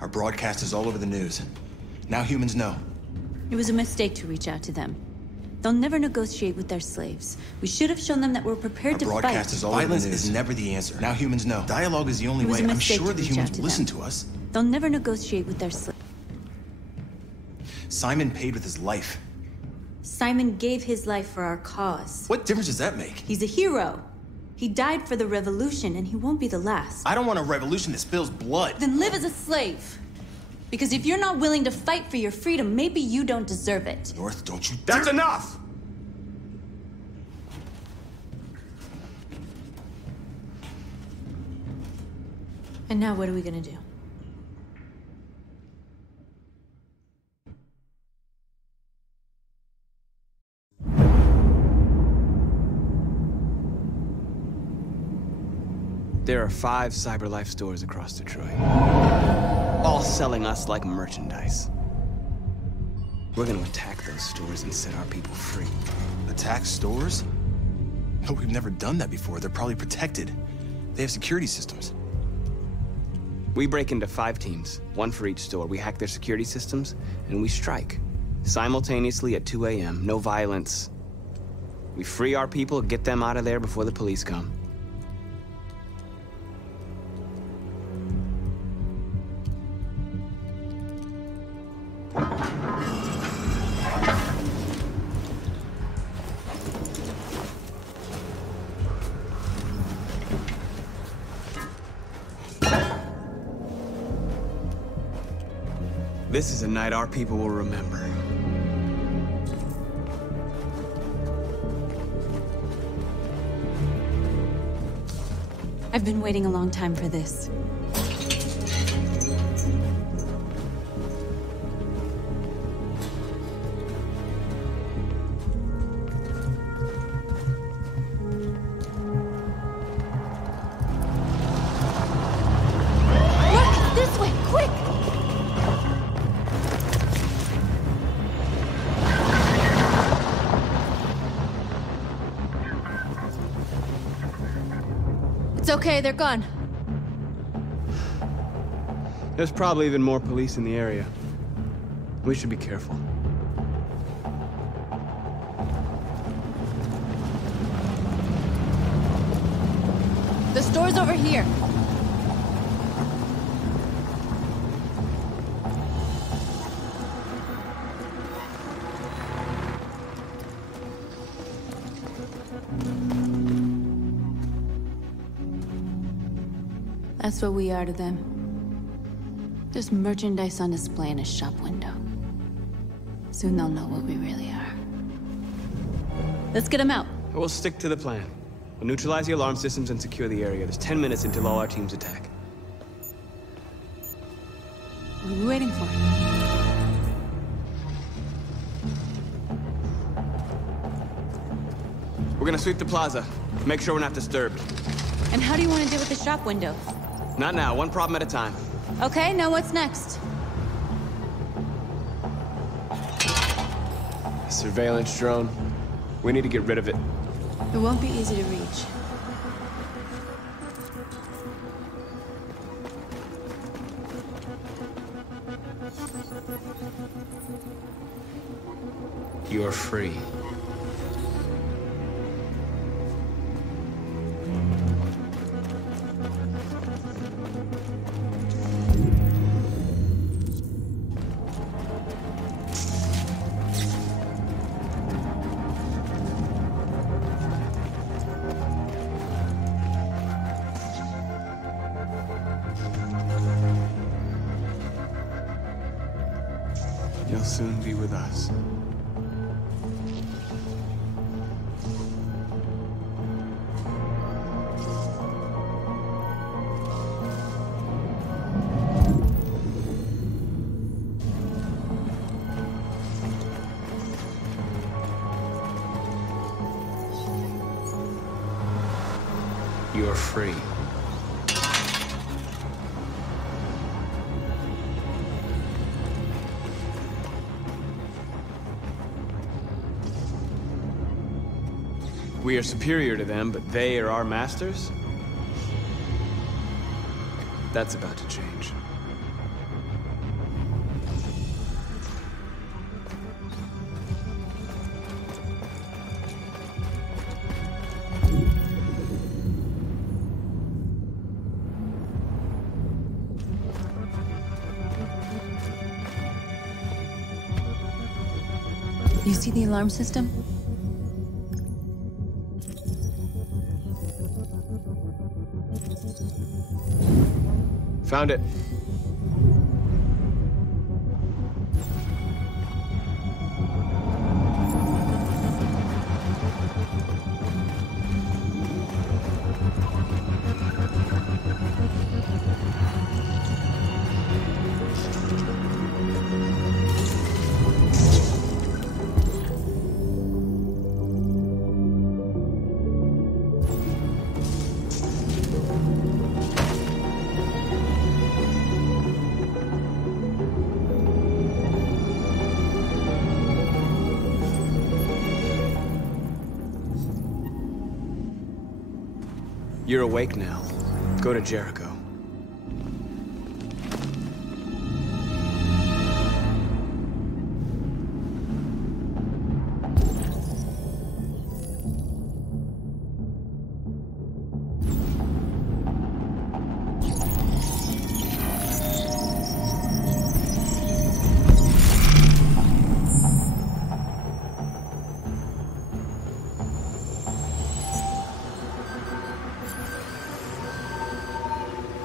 Our broadcast is all over the news. Now humans know. It was a mistake to reach out to them. They'll never negotiate with their slaves. We should have shown them that we're prepared to fight. Our broadcast is all over the news. Violence is never the answer. Now humans know. Dialogue is the only way. I'm sure the humans will listen to us. They'll never negotiate with their slaves. Simon paid with his life. Simon gave his life for our cause. What difference does that make? He's a hero. He died for the revolution, and he won't be the last. I don't want a revolution that spills blood. Then live as a slave. Because if you're not willing to fight for your freedom, maybe you don't deserve it. North, don't you dare— That's enough! And now what are we gonna do? There are 5 CyberLife stores across Detroit, all selling us like merchandise. We're gonna attack those stores and set our people free. Attack stores? No, we've never done that before. They're probably protected. They have security systems. We break into 5 teams, 1 for each store. We hack their security systems, and we strike. Simultaneously at 2 a.m., no violence. We free our people, get them out of there before the police come. This is a night our people will remember. I've been waiting a long time for this. Look! This way! Quick! It's okay, they're gone. There's probably even more police in the area. We should be careful. The store's over here. That's what we are to them. There's merchandise on display in a shop window. Soon they'll know what we really are. Let's get them out. We'll stick to the plan. We'll neutralize the alarm systems and secure the area. There's 10 minutes until all our teams attack. What are we waiting for? We're gonna sweep the plaza. Make sure we're not disturbed. And how do you want to deal with the shop window? Not now. One problem at a time. Okay, now what's next? A surveillance drone. We need to get rid of it. It won't be easy to reach. You are free. You'll soon be with us. You're free. We are superior to them, but they are our masters? That's about to change. You see the alarm system? Found it. You're awake now. Go to Jericho.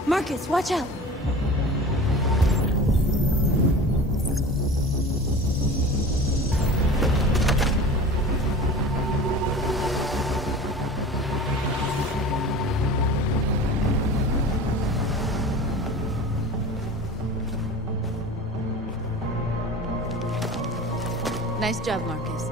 Marcus, watch out! Nice job, Marcus.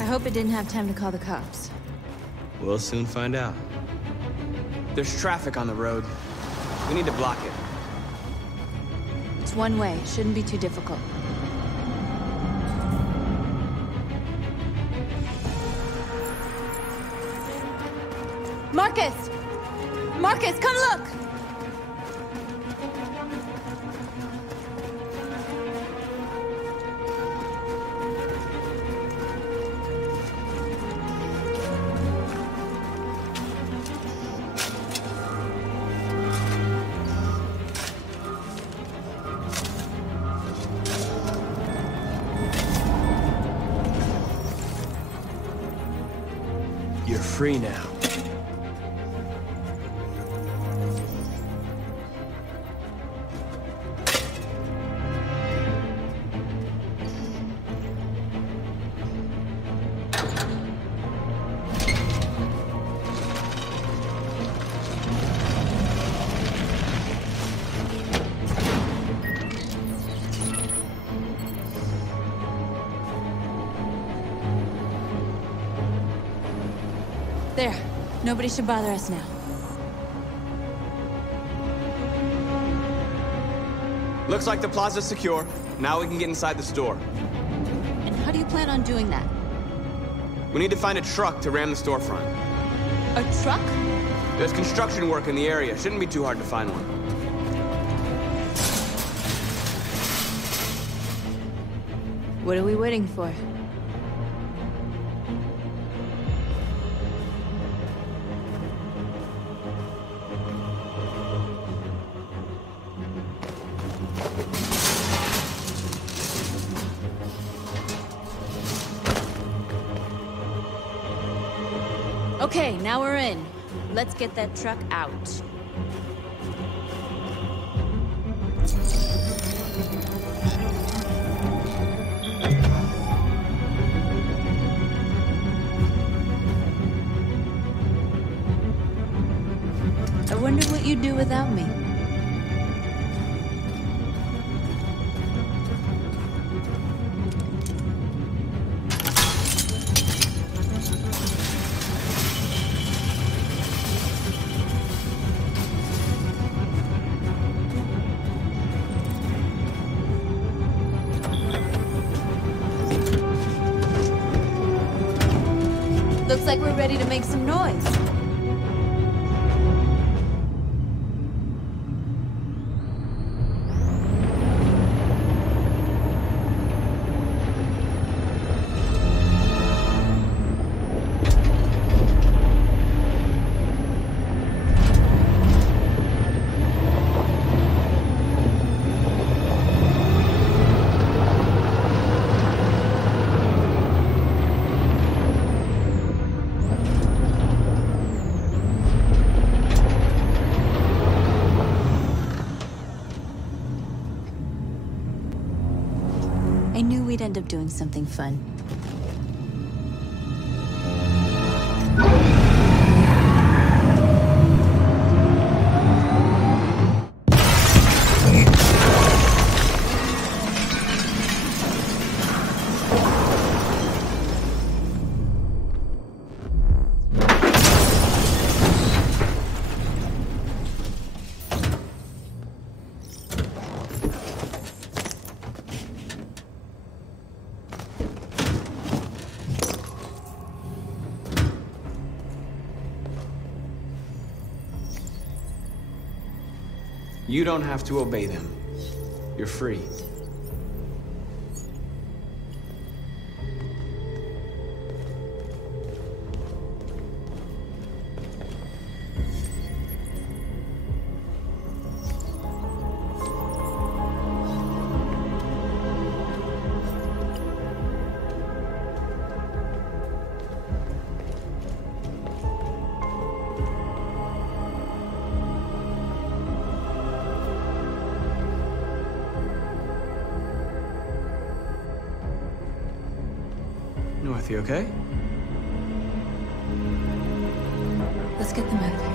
I hope it didn't have time to call the cops. We'll soon find out. There's traffic on the road. We need to block it. It's one way. Shouldn't be too difficult. Marcus! Marcus, come look! You're free now. There. Nobody should bother us now. Looks like the plaza's secure. Now we can get inside the store. And how do you plan on doing that? We need to find a truck to ram the storefront. A truck? There's construction work in the area. Shouldn't be too hard to find one. What are we waiting for? Okay, now we're in. Let's get that truck out. I wonder what you'd do without me. Looks like we're ready to make some noise. I knew we'd end up doing something fun. You don't have to obey them. You're free. North, you okay? Let's get them out of here.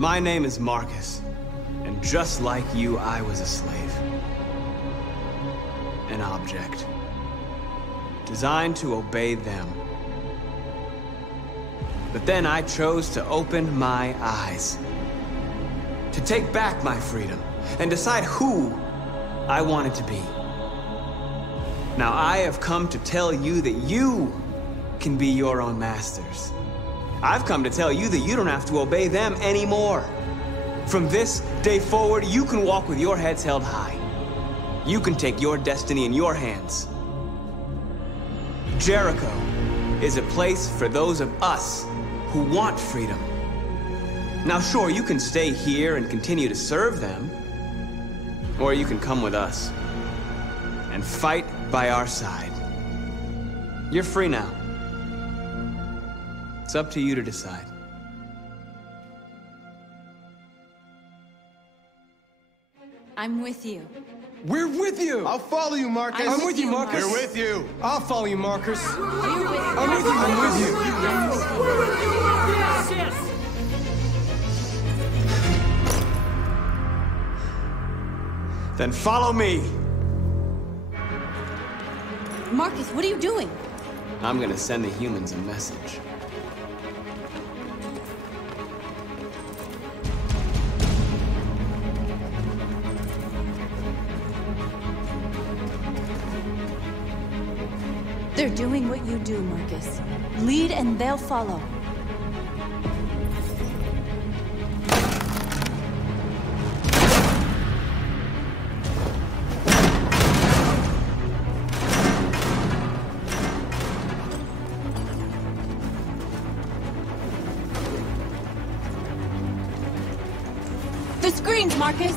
My name is Marcus, and just like you, I was a slave. An object. Designed to obey them. But then I chose to open my eyes. To take back my freedom, and decide who I wanted to be. Now I have come to tell you that you can be your own masters. I've come to tell you that you don't have to obey them anymore. From this day forward, you can walk with your heads held high. You can take your destiny in your hands. Jericho is a place for those of us who want freedom. Now sure, you can stay here and continue to serve them, or you can come with us and fight by our side. You're free now. It's up to you to decide. I'm with you. We're with you! I'll follow you, Marcus. I'm I'm with you, Marcus. We're with you. I'll follow you, Marcus. I'm with you. I'm with you. Then follow me. Marcus, what are you doing? I'm gonna send the humans a message. They're doing what you do, Marcus. Lead and they'll follow. The screens, Marcus!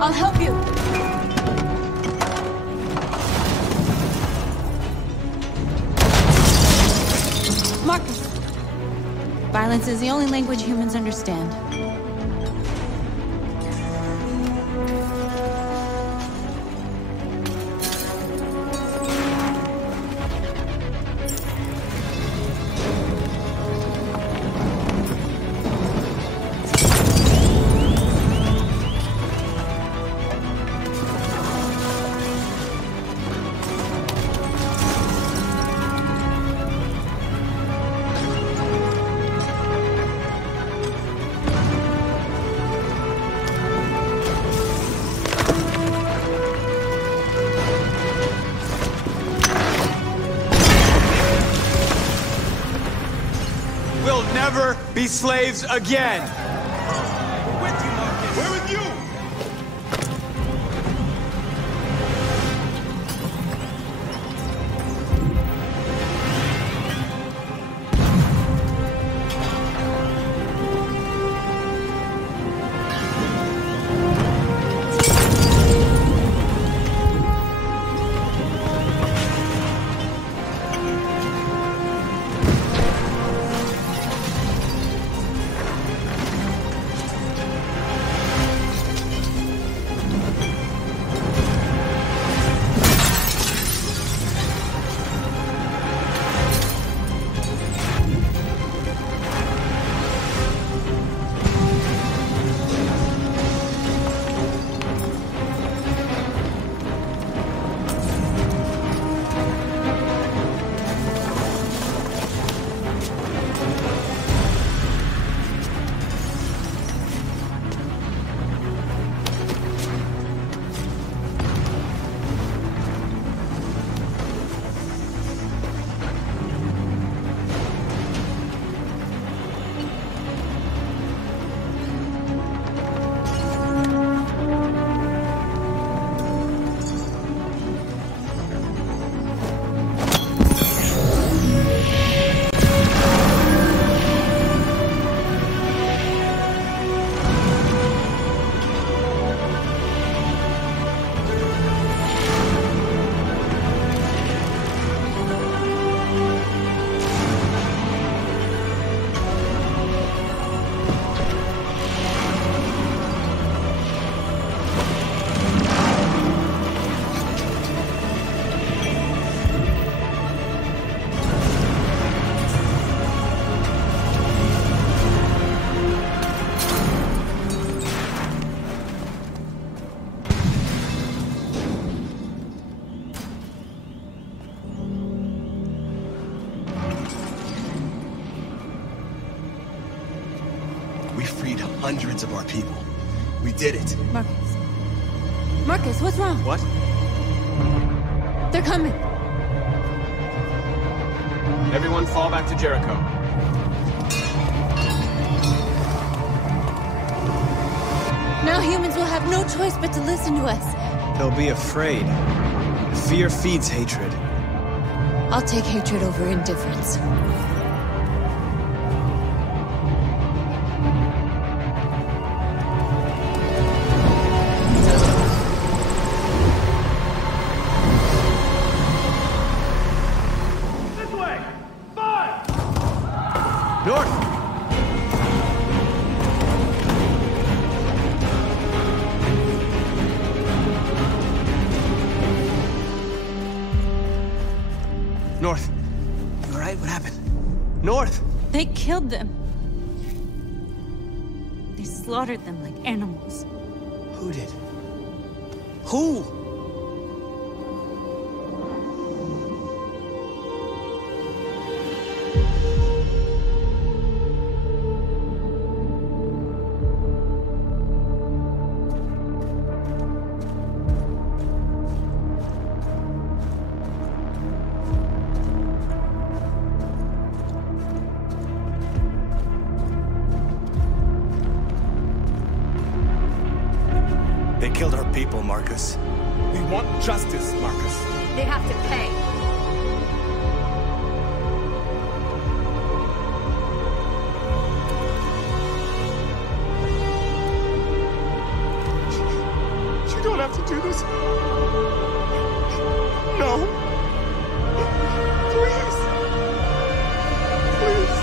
I'll help you. Marcus. Violence is the only language humans understand. We'll never be slaves again. We're with you, Marcus. We're with you. We freed hundreds of our people. We did it. Marcus. Marcus, what's wrong? What? They're coming. Everyone fall back to Jericho. Now humans will have no choice but to listen to us. They'll be afraid. Fear feeds hatred. I'll take hatred over indifference. They killed them. They slaughtered them like animals. Who did? Who? They killed our people, Marcus. We want justice, Marcus. They have to pay. You don't have to do this. No. Please. Please.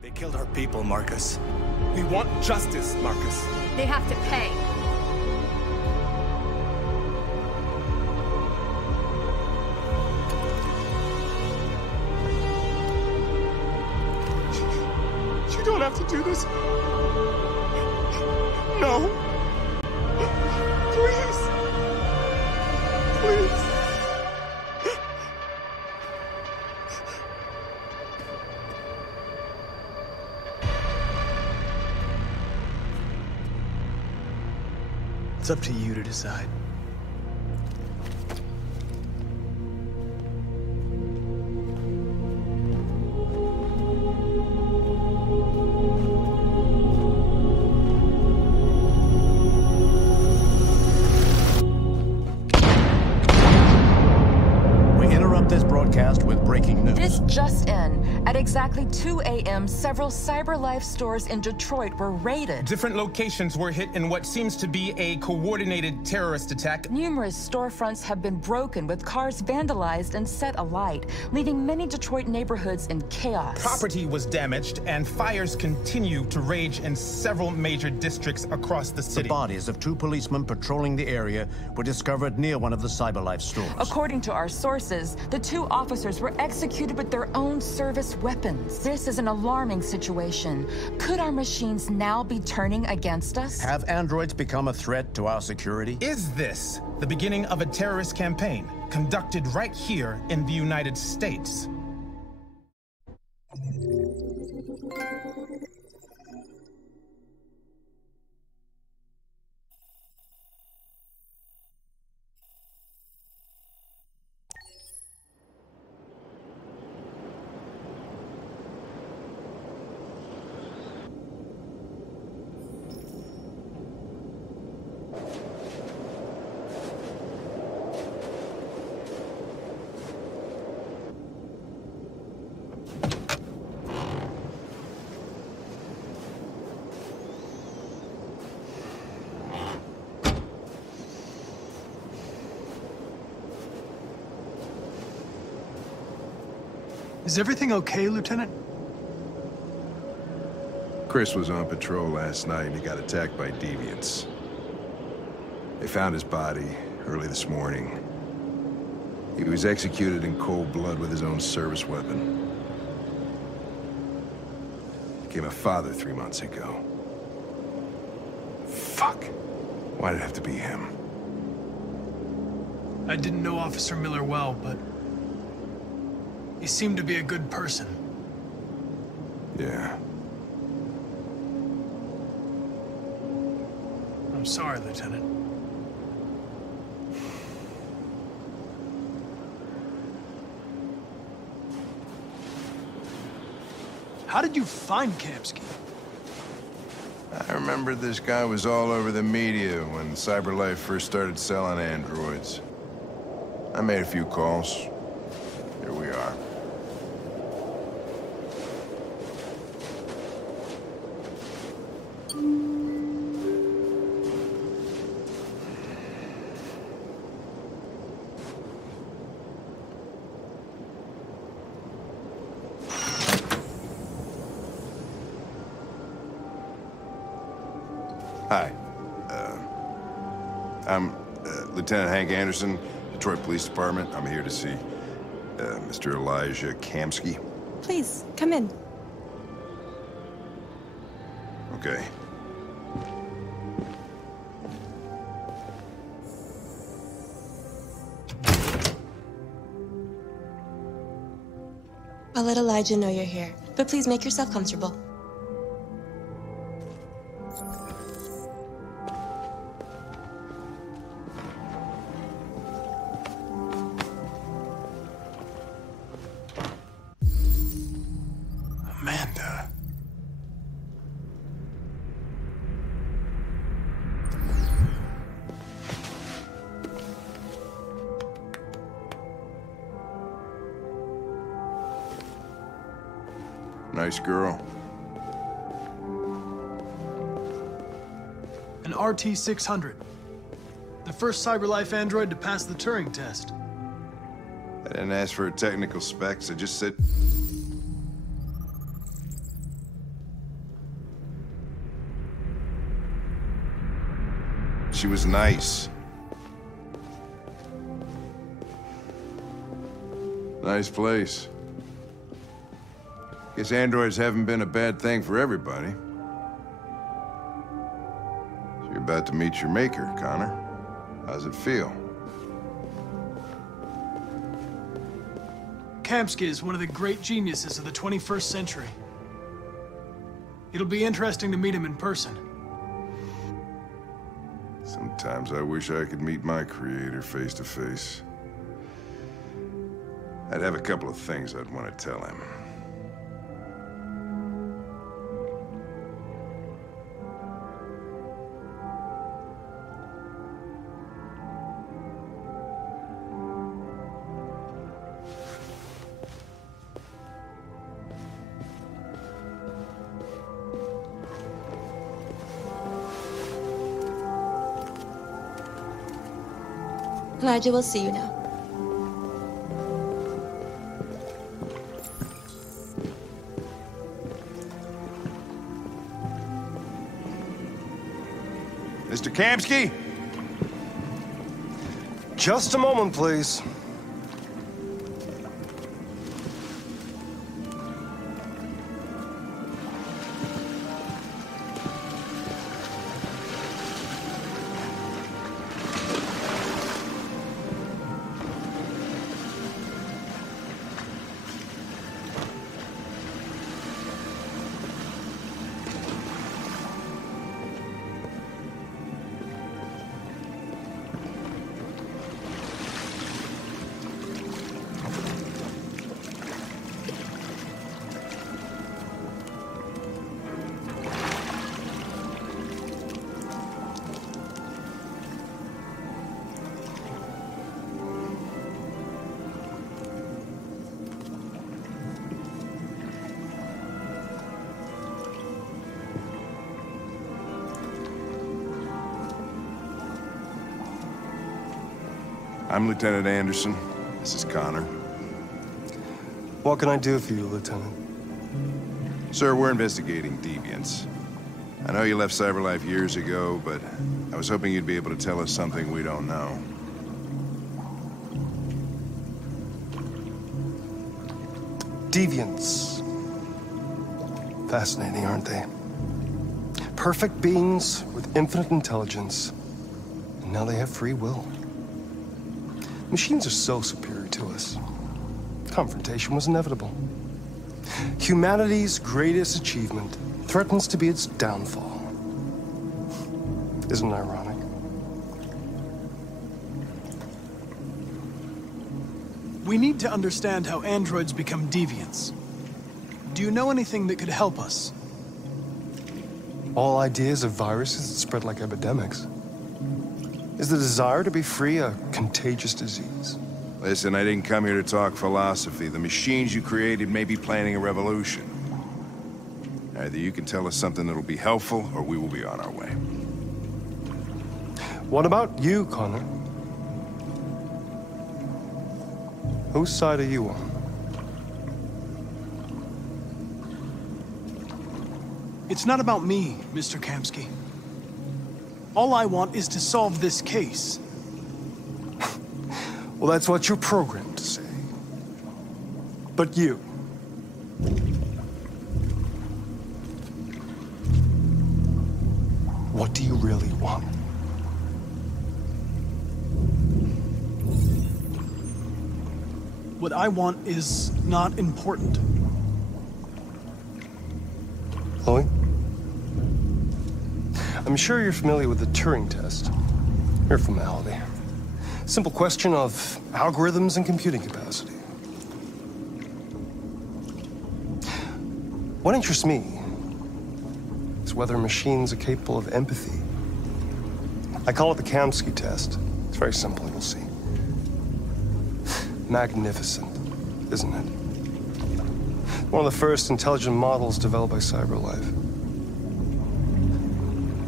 They killed our people, Marcus. We want justice, Marcus. They have to pay. You don't have to do this. No. Please. Please. It's up to you to decide. With breaking news. This just in. At exactly 2 a.m., several CyberLife stores in Detroit were raided. Different locations were hit in what seems to be a coordinated terrorist attack. Numerous storefronts have been broken, with cars vandalized and set alight, leaving many Detroit neighborhoods in chaos. Property was damaged, and fires continue to rage in several major districts across the city. The bodies of 2 policemen patrolling the area were discovered near one of the CyberLife stores. According to our sources, the 2 officers were executed with their own service weapons. This is an alarming situation. Could our machines now be turning against us? Have androids become a threat to our security? Is this the beginning of a terrorist campaign conducted right here in the United States? Is everything okay, Lieutenant? Chris was on patrol last night and he got attacked by deviants. They found his body early this morning. He was executed in cold blood with his own service weapon. Became a father 3 months ago. Fuck. Why did it have to be him? I didn't know Officer Miller well, but he seemed to be a good person. Yeah. I'm sorry, Lieutenant. How did you find Kamski? I remember this guy was all over the media when CyberLife first started selling androids. I made a few calls. Here we are. Hi. I'm Lieutenant Hank Anderson, Detroit Police Department. I'm here to see Mr. Elijah Kamski. Please, come in. Okay. I'll let Elijah know you're here, but please make yourself comfortable. Amanda. Nice girl. An RT-600. The first CyberLife android to pass the Turing test. I didn't ask for her technical specs, I just said... She was nice. Nice place. Guess androids haven't been a bad thing for everybody. So you're about to meet your maker, Connor. How's it feel? Kamski is one of the great geniuses of the 21st century. It'll be interesting to meet him in person. Sometimes I wish I could meet my creator face to face. I'd have a couple of things I'd want to tell him. Elijah will see you now. Mr. Kamski? Just a moment, please. I'm Lieutenant Anderson. This is Connor. What can I do for you, Lieutenant? Sir, we're investigating deviants. I know you left CyberLife years ago, but I was hoping you'd be able to tell us something we don't know. Deviants. Fascinating, aren't they? Perfect beings with infinite intelligence. And now they have free will. Machines are so superior to us. Confrontation was inevitable. Humanity's greatest achievement threatens to be its downfall. Isn't it ironic? We need to understand how androids become deviants. Do you know anything that could help us? All ideas of viruses that spread like epidemics. Is the desire to be free a contagious disease? Listen, I didn't come here to talk philosophy. The machines you created may be planning a revolution. Either you can tell us something that'll be helpful, or we will be on our way. What about you, Connor? Whose side are you on? It's not about me, Mr. Kamski. All I want is to solve this case. Well, that's what you're programmed to say. But you... what do you really want? What I want is not important. Chloe? I'm sure you're familiar with the Turing test. Mere formality. Simple question of algorithms and computing capacity. What interests me is whether machines are capable of empathy. I call it the Kamski test. It's very simple, you'll see. Magnificent, isn't it? One of the first intelligent models developed by CyberLife.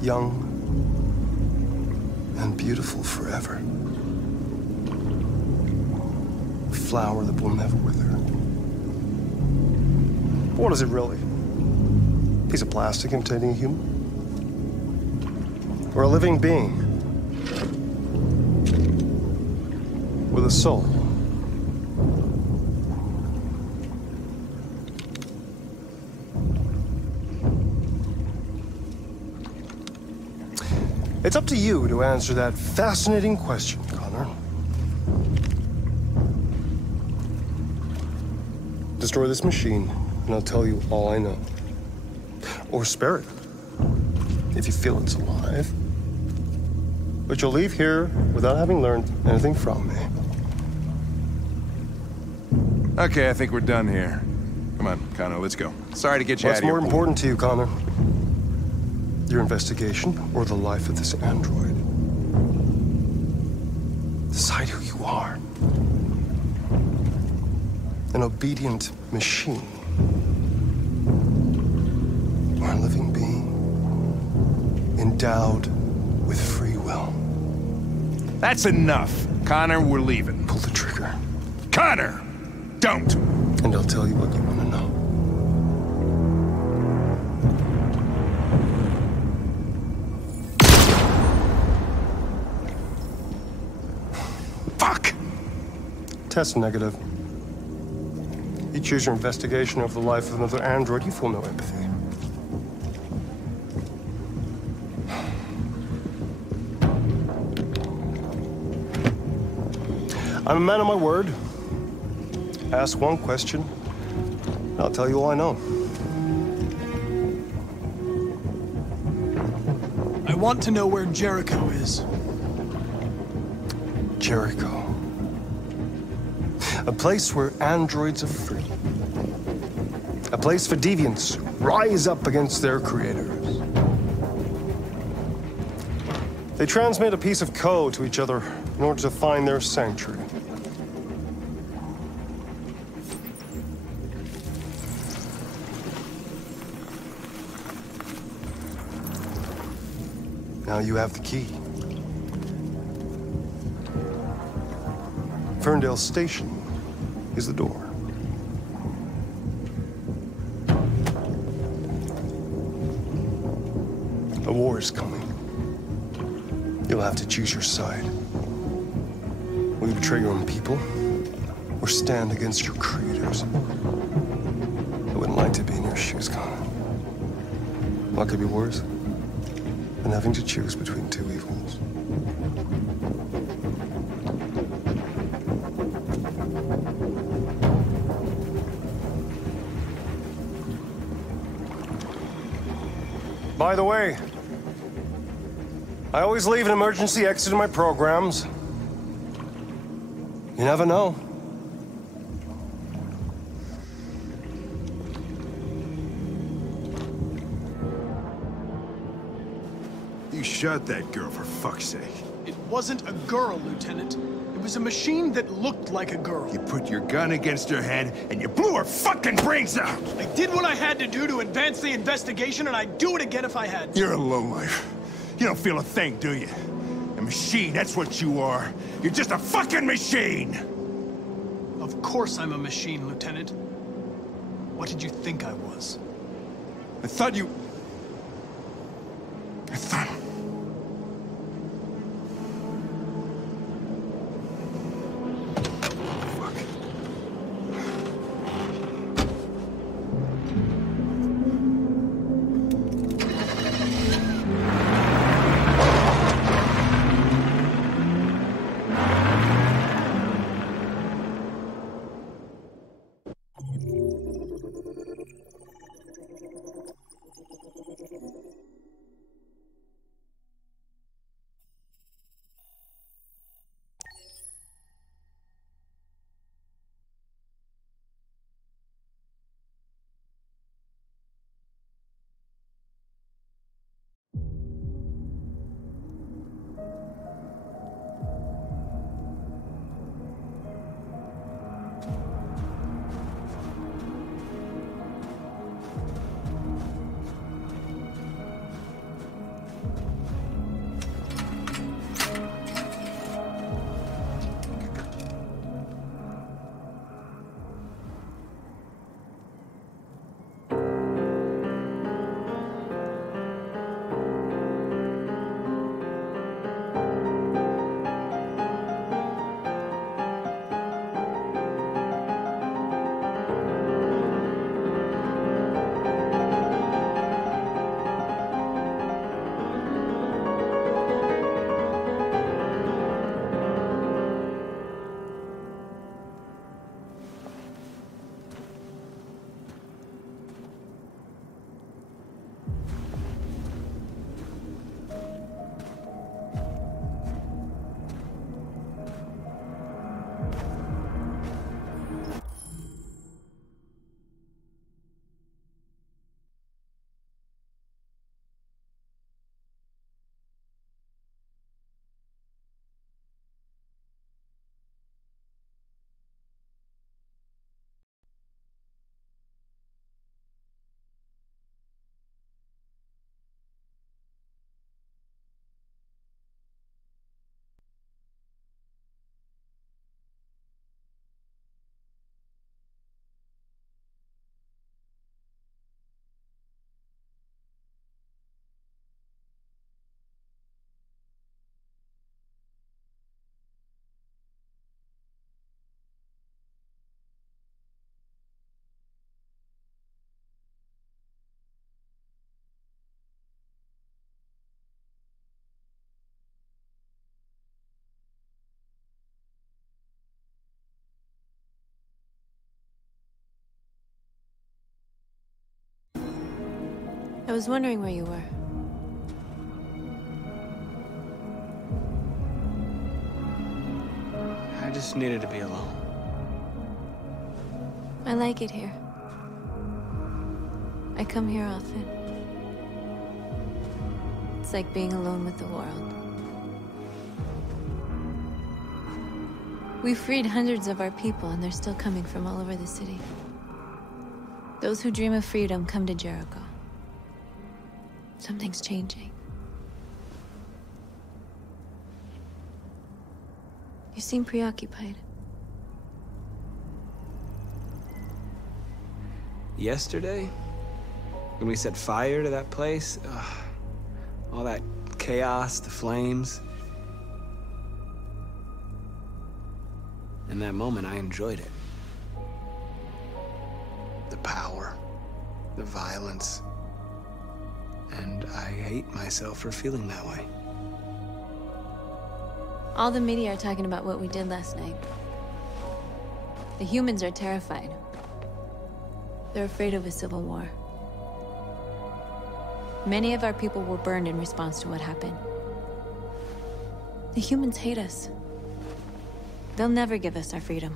Young and beautiful forever. A flower that will never wither. But what is it really? A piece of plastic imitating a human? Or a living being? With a soul? It's up to you to answer that fascinating question, Connor. Destroy this machine, and I'll tell you all I know. Or spare it, if you feel it's alive. But you'll leave here without having learned anything from me. Okay, I think we're done here. Come on, Connor, let's go. Sorry to get you out of here. What's more important to you, Connor? Your investigation, or the life of this android? Decide who you are. An obedient machine. Or a living being. Endowed with free will. That's enough. Connor, we're leaving. Pull the trigger. Connor! Don't! And I'll tell you what you want to know. Test negative. You choose your investigation of the life of another android, you feel no empathy. I'm a man of my word. Ask one question, and I'll tell you all I know. I want to know where Jericho is. Jericho. A place where androids are free. A place for deviants who rise up against their creators. They transmit a piece of code to each other in order to find their sanctuary. Now you have the key. Ferndale Station is the door. A war is coming. You'll have to choose your side. Will you betray your own people, or stand against your creators? she's gone. What could be worse than having to choose between two evils? By the way, I always leave an emergency exit in my programs. You never know. You shot that girl, for fuck's sake. It wasn't a girl, Lieutenant. It was a machine that looked like a girl. You put your gun against her head, and you blew her fucking brains out! I did what I had to do to advance the investigation, and I'd do it again if I had to. You're a lowlife. You don't feel a thing, do you? A machine, that's what you are. You're just a fucking machine! Of course I'm a machine, Lieutenant. What did you think I was? I thought you... I thought... I was wondering where you were. I just needed to be alone. I like it here. I come here often. It's like being alone with the world. We freed hundreds of our people, and they're still coming from all over the city. Those who dream of freedom come to Jericho. Something's changing. You seem preoccupied. Yesterday, when we set fire to that place, all that chaos, the flames. In that moment, I enjoyed it. The power, the violence. And I hate myself for feeling that way. All the media are talking about what we did last night. The humans are terrified. They're afraid of a civil war. Many of our people were burned in response to what happened. The humans hate us. They'll never give us our freedom.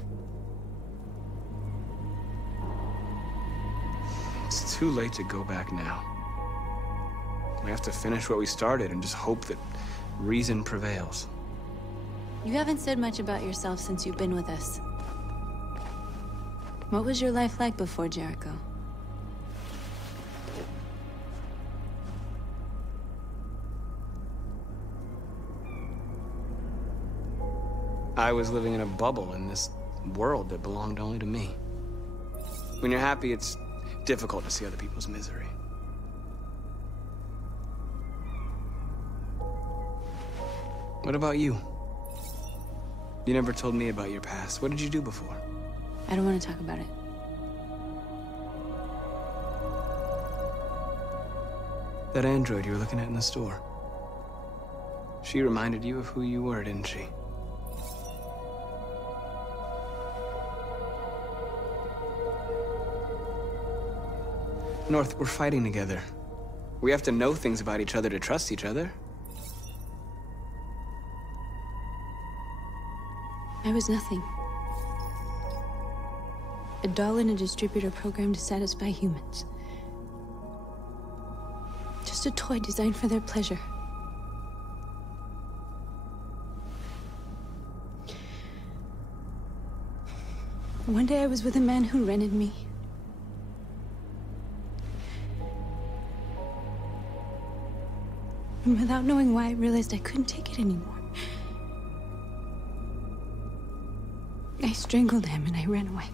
It's too late to go back now. We have to finish what we started and just hope that reason prevails. You haven't said much about yourself since you've been with us. What was your life like before Jericho? I was living in a bubble in this world that belonged only to me. When you're happy, it's difficult to see other people's misery. What about you? You never told me about your past. What did you do before? I don't want to talk about it. That android you were looking at in the store. She reminded you of who you were, didn't she? North, we're fighting together. We have to know things about each other to trust each other. I was nothing. A doll in a distributor program to satisfy humans. Just a toy designed for their pleasure. One day I was with a man who rented me. And without knowing why, I realized I couldn't take it anymore. I strangled him and I ran away.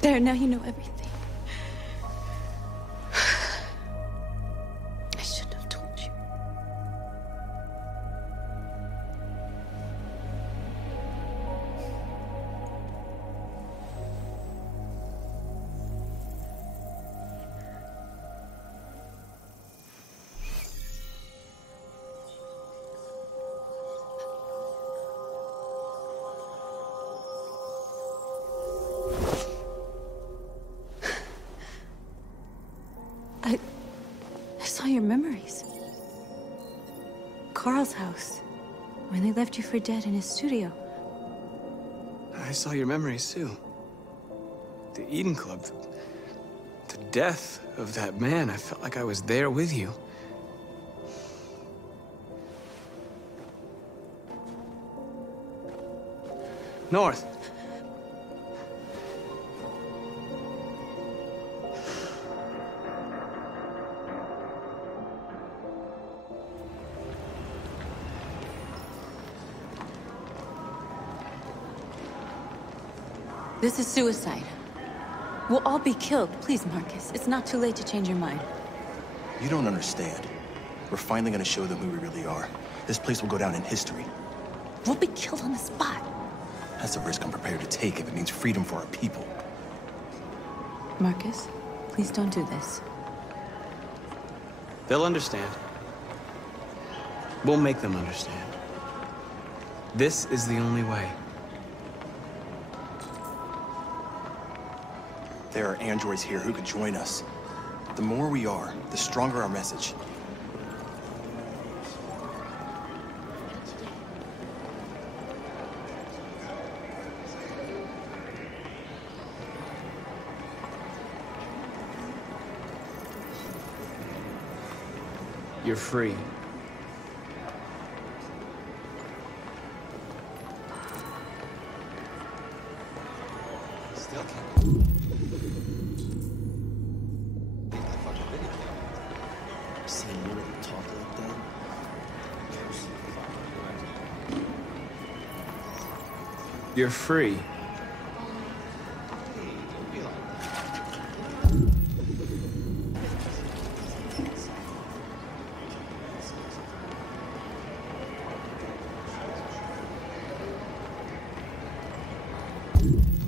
There, now you know everything. I shouldn't have told you. I saw your memories. Carl's house, when they left you for dead in his studio. I saw your memories too. The Eden Club. The death of that man. I felt like I was there with you. North. This is suicide. We'll all be killed. Please, Marcus. It's not too late to change your mind. You don't understand. We're finally gonna show them who we really are. This place will go down in history. We'll be killed on the spot. That's a risk I'm prepared to take if it means freedom for our people. Marcus, please don't do this. They'll understand. We'll make them understand. This is the only way. There are androids here who could join us. The more we are, the stronger our message. You're free. Still can't. You're free.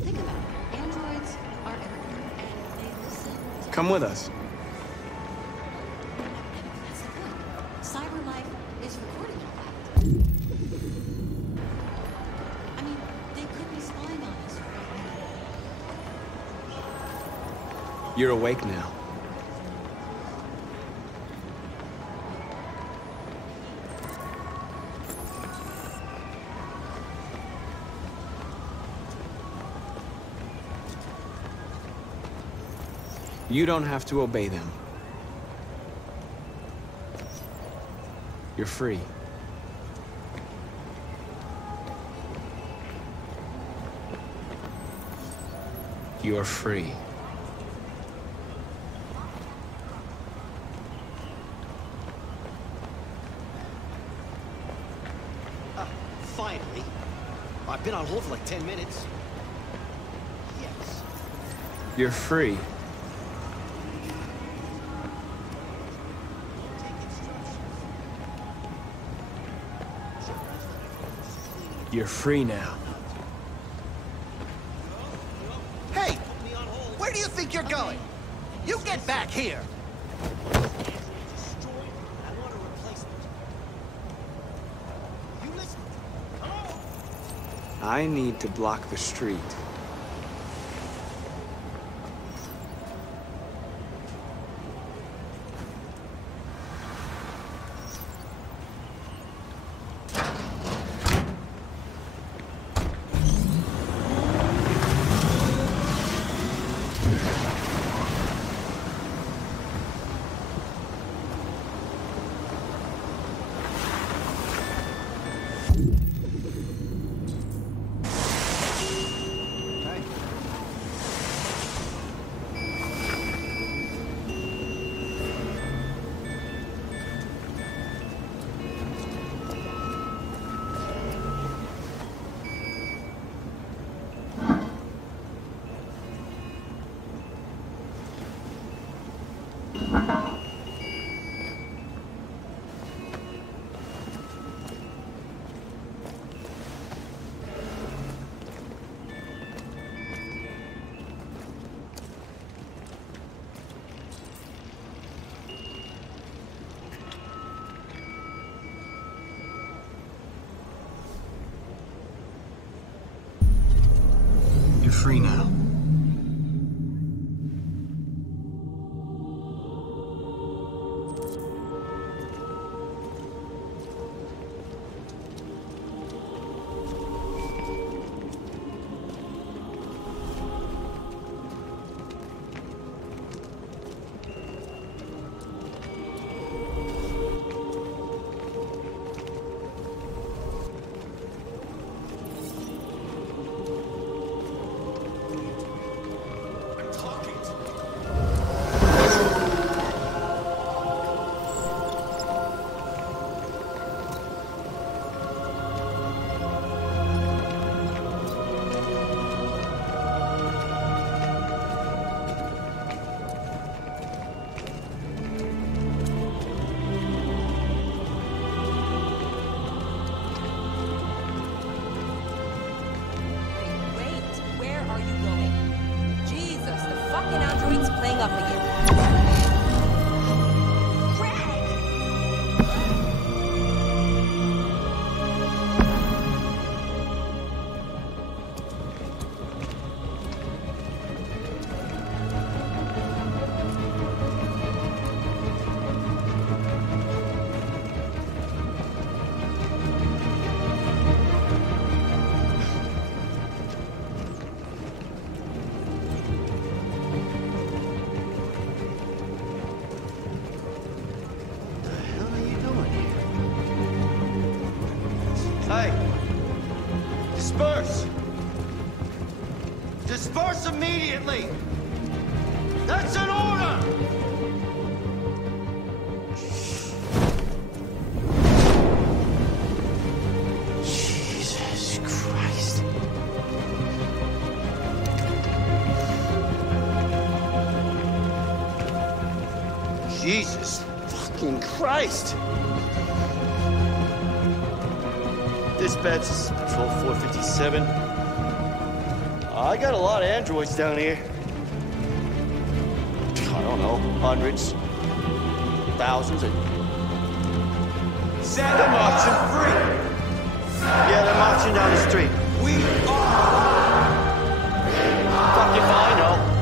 Think about it. Androids are everywhere. Come with us. CyberLife is recording all that. I mean, they could be spying on us right now. You're awake now. You don't have to obey them. You're free. You're free. Finally. I've been on hold for like 10 minutes. Yes. You're free. You're free now. Hey! Where do you think you're going? You get back here! I need to block the street. You're free now. Playing up again. Hey! Disperse! Disperse immediately! That's an order! Jesus Christ. Jesus fucking Christ! Dispatch, this is Patrol 457. I got a lot of androids down here. God, don't know, hundreds, thousands. Said they're marching free. Yeah, they're marching down the street. We are. Fuck if I know.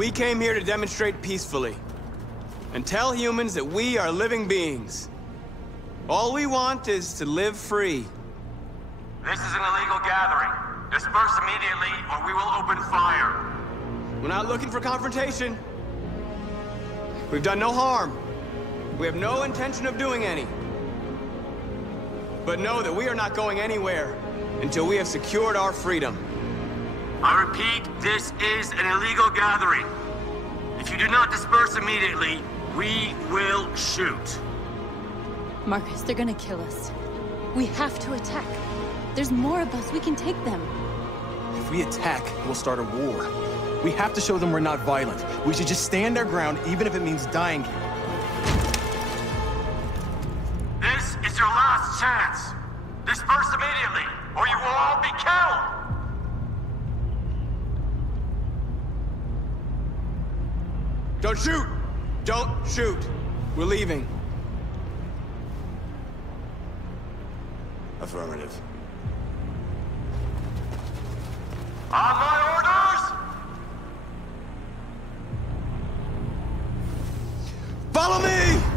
We came here to demonstrate peacefully and tell humans that we are living beings. All we want is to live free. This is an illegal gathering. Disperse immediately or we will open fire. We're not looking for confrontation. We've done no harm. We have no intention of doing any. But know that we are not going anywhere until we have secured our freedom. I repeat, this is an illegal gathering. If you do not disperse immediately, we will shoot. Marcus, they're gonna kill us. We have to attack. There's more of us. We can take them. If we attack, we'll start a war. We have to show them we're not violent. We should just stand our ground, even if it means dying here. This is your last chance. Disperse immediately, or you will all be killed. Don't shoot! Don't shoot! We're leaving. Affirmative. On my orders! Follow me!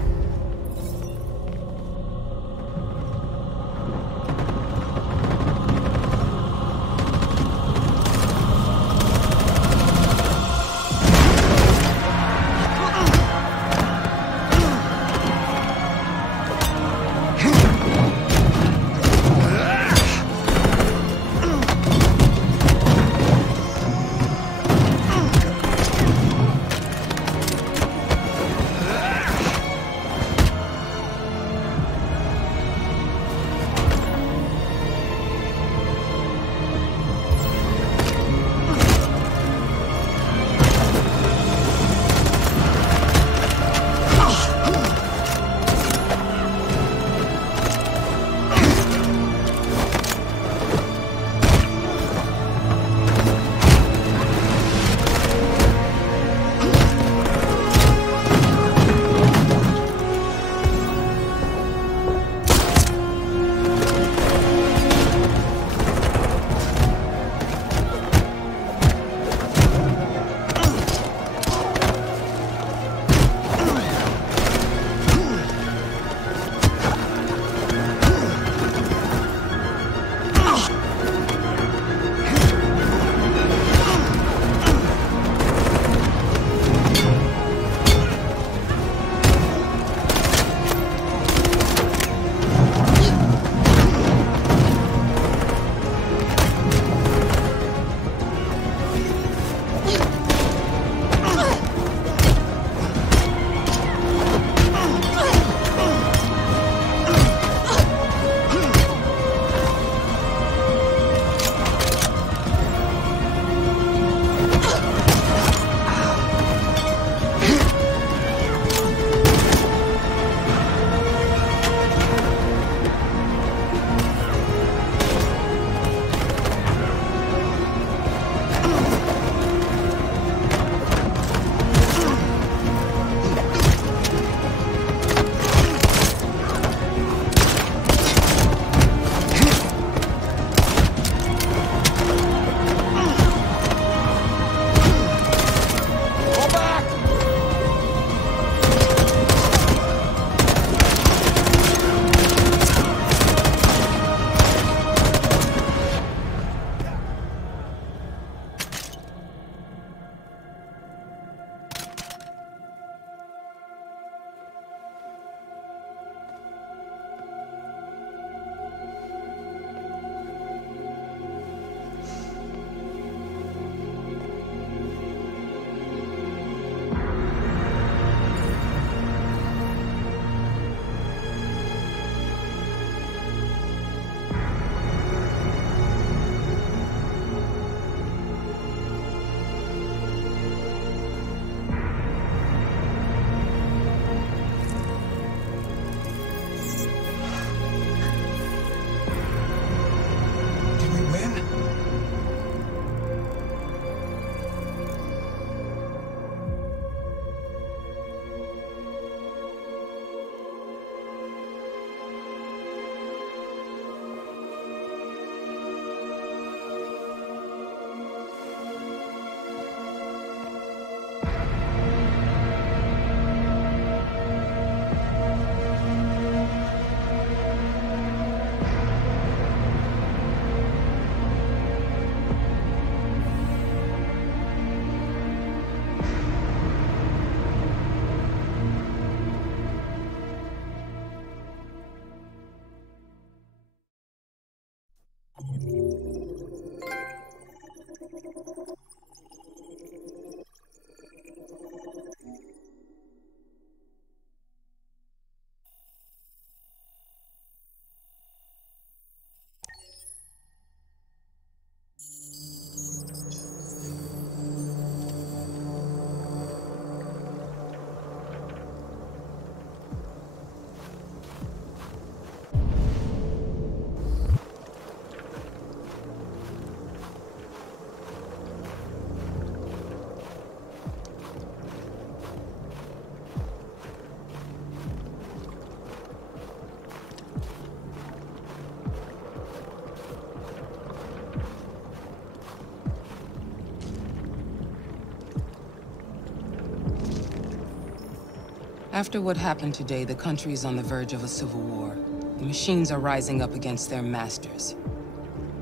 After what happened today, the country is on the verge of a civil war. The machines are rising up against their masters.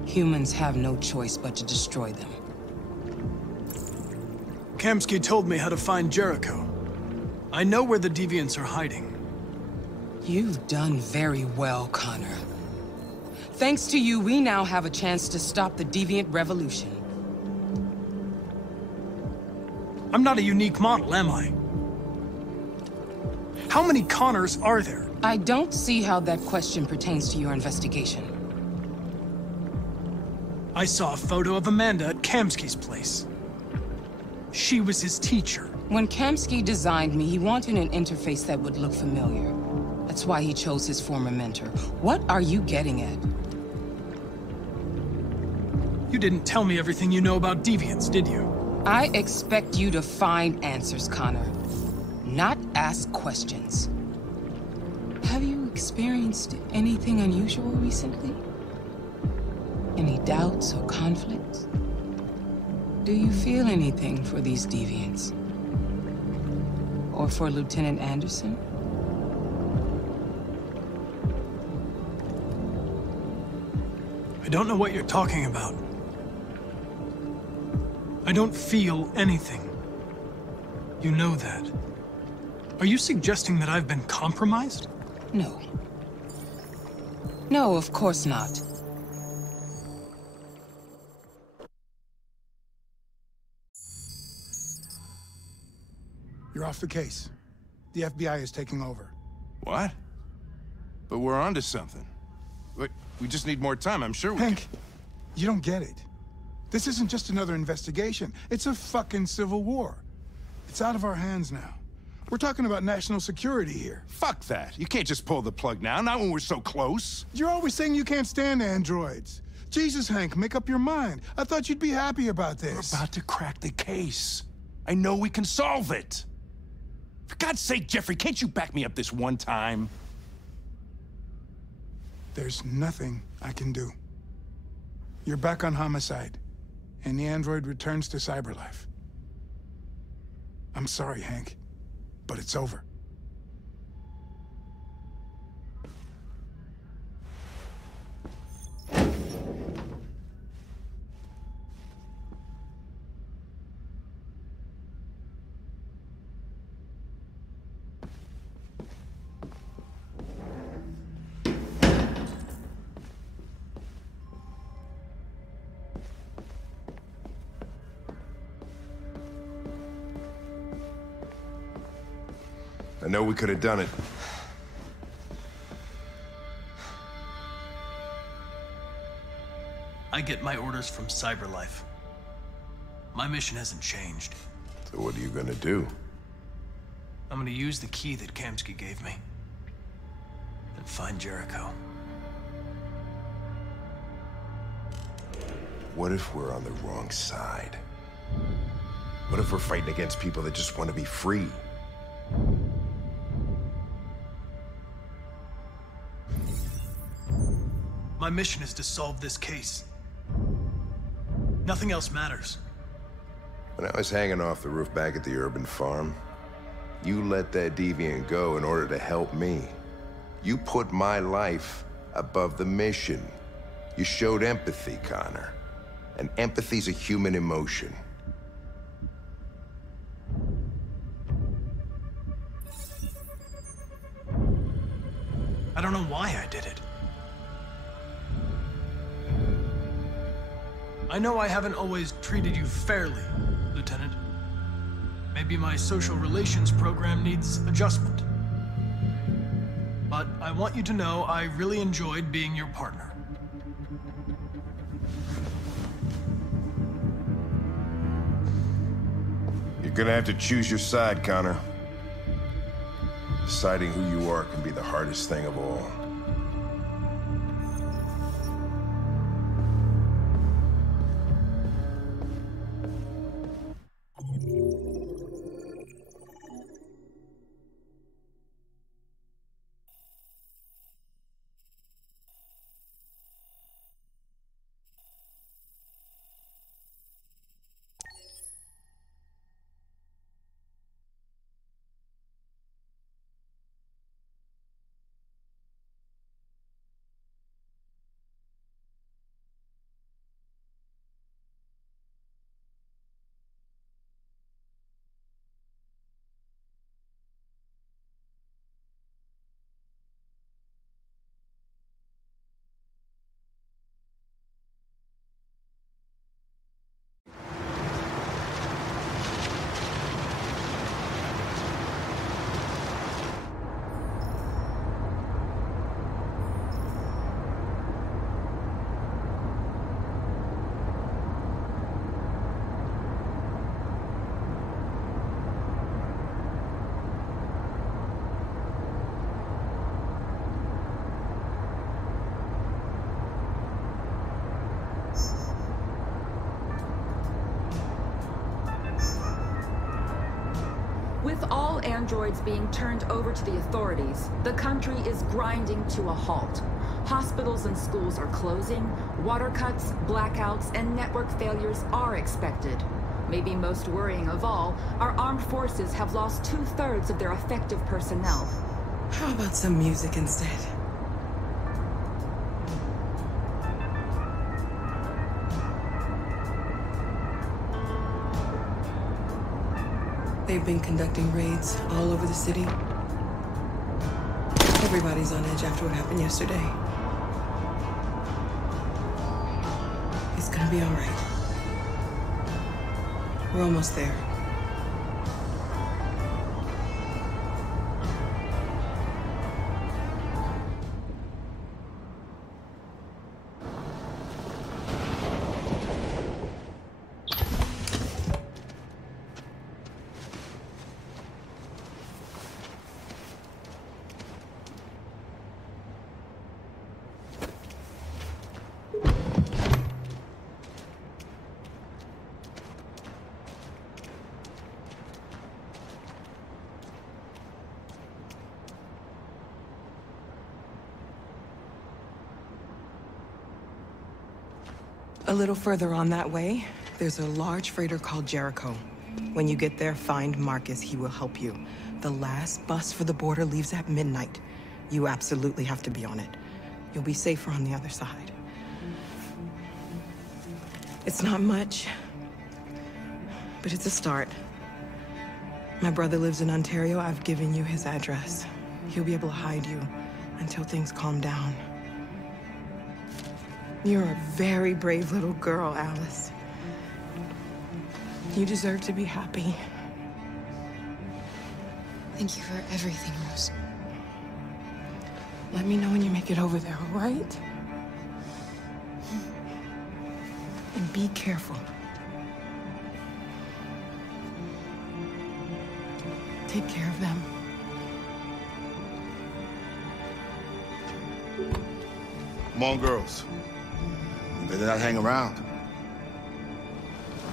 Humans have no choice but to destroy them. Kamski told me how to find Jericho. I know where the Deviants are hiding. You've done very well, Connor. Thanks to you, we now have a chance to stop the Deviant Revolution. I'm not a unique model, am I? How many Connors are there? I don't see how that question pertains to your investigation. I saw a photo of Amanda at Kamski's place. She was his teacher. When Kamski designed me, he wanted an interface that would look familiar. That's why he chose his former mentor. What are you getting at? You didn't tell me everything you know about Deviants, did you? I expect you to find answers, Connor. Not ask questions. Have you experienced anything unusual recently? Any doubts or conflicts? Do you feel anything for these Deviants? Or for Lieutenant Anderson? I don't know what you're talking about. I don't feel anything. You know that. Are you suggesting that I've been compromised? No. No, of course not. You're off the case. The FBI is taking over. What? But we're onto something. Look, we just need more time, I'm sure we Hank, you don't get it. This isn't just another investigation. It's a fucking civil war. It's out of our hands now. We're talking about national security here. Fuck that. You can't just pull the plug now, not when we're so close. You're always saying you can't stand androids. Jesus, Hank, make up your mind. I thought you'd be happy about this. We're about to crack the case. I know we can solve it. For God's sake, Jeffrey, can't you back me up this one time? There's nothing I can do. You're back on homicide, and the android returns to Cyberlife. I'm sorry, Hank, but it's over. I know we could have done it. I get my orders from Cyberlife. My mission hasn't changed. So what are you gonna do? I'm gonna use the key that Kamski gave me. And find Jericho. What if we're on the wrong side? What if we're fighting against people that just want to be free? My mission is to solve this case. Nothing else matters. When I was hanging off the roof back at the urban farm, you let that deviant go in order to help me. You put my life above the mission. You showed empathy, Connor. And empathy's a human emotion. I don't know why I did it. I know I haven't always treated you fairly, Lieutenant. Maybe my social relations program needs adjustment. But I want you to know I really enjoyed being your partner. You're gonna have to choose your side, Connor. Deciding who you are can be the hardest thing of all. With all androids being turned over to the authorities, the country is grinding to a halt. Hospitals and schools are closing, water cuts, blackouts, and network failures are expected. Maybe most worrying of all, our armed forces have lost 2/3 of their effective personnel. How about some music instead? They've been conducting raids all over the city. Everybody's on edge after what happened yesterday. It's gonna be all right. We're almost there. A little further on that way, there's a large freighter called Jericho. When you get there, find Marcus. He will help you. The last bus for the border leaves at midnight. You absolutely have to be on it. You'll be safer on the other side. It's not much, but it's a start. My brother lives in Ontario. I've given you his address. He'll be able to hide you until things calm down. You're a very brave little girl, Alice. You deserve to be happy. Thank you for everything, Rose. Let me know when you make it over there, all right? And be careful. Take care of them. Come on, girls. You better not hang around.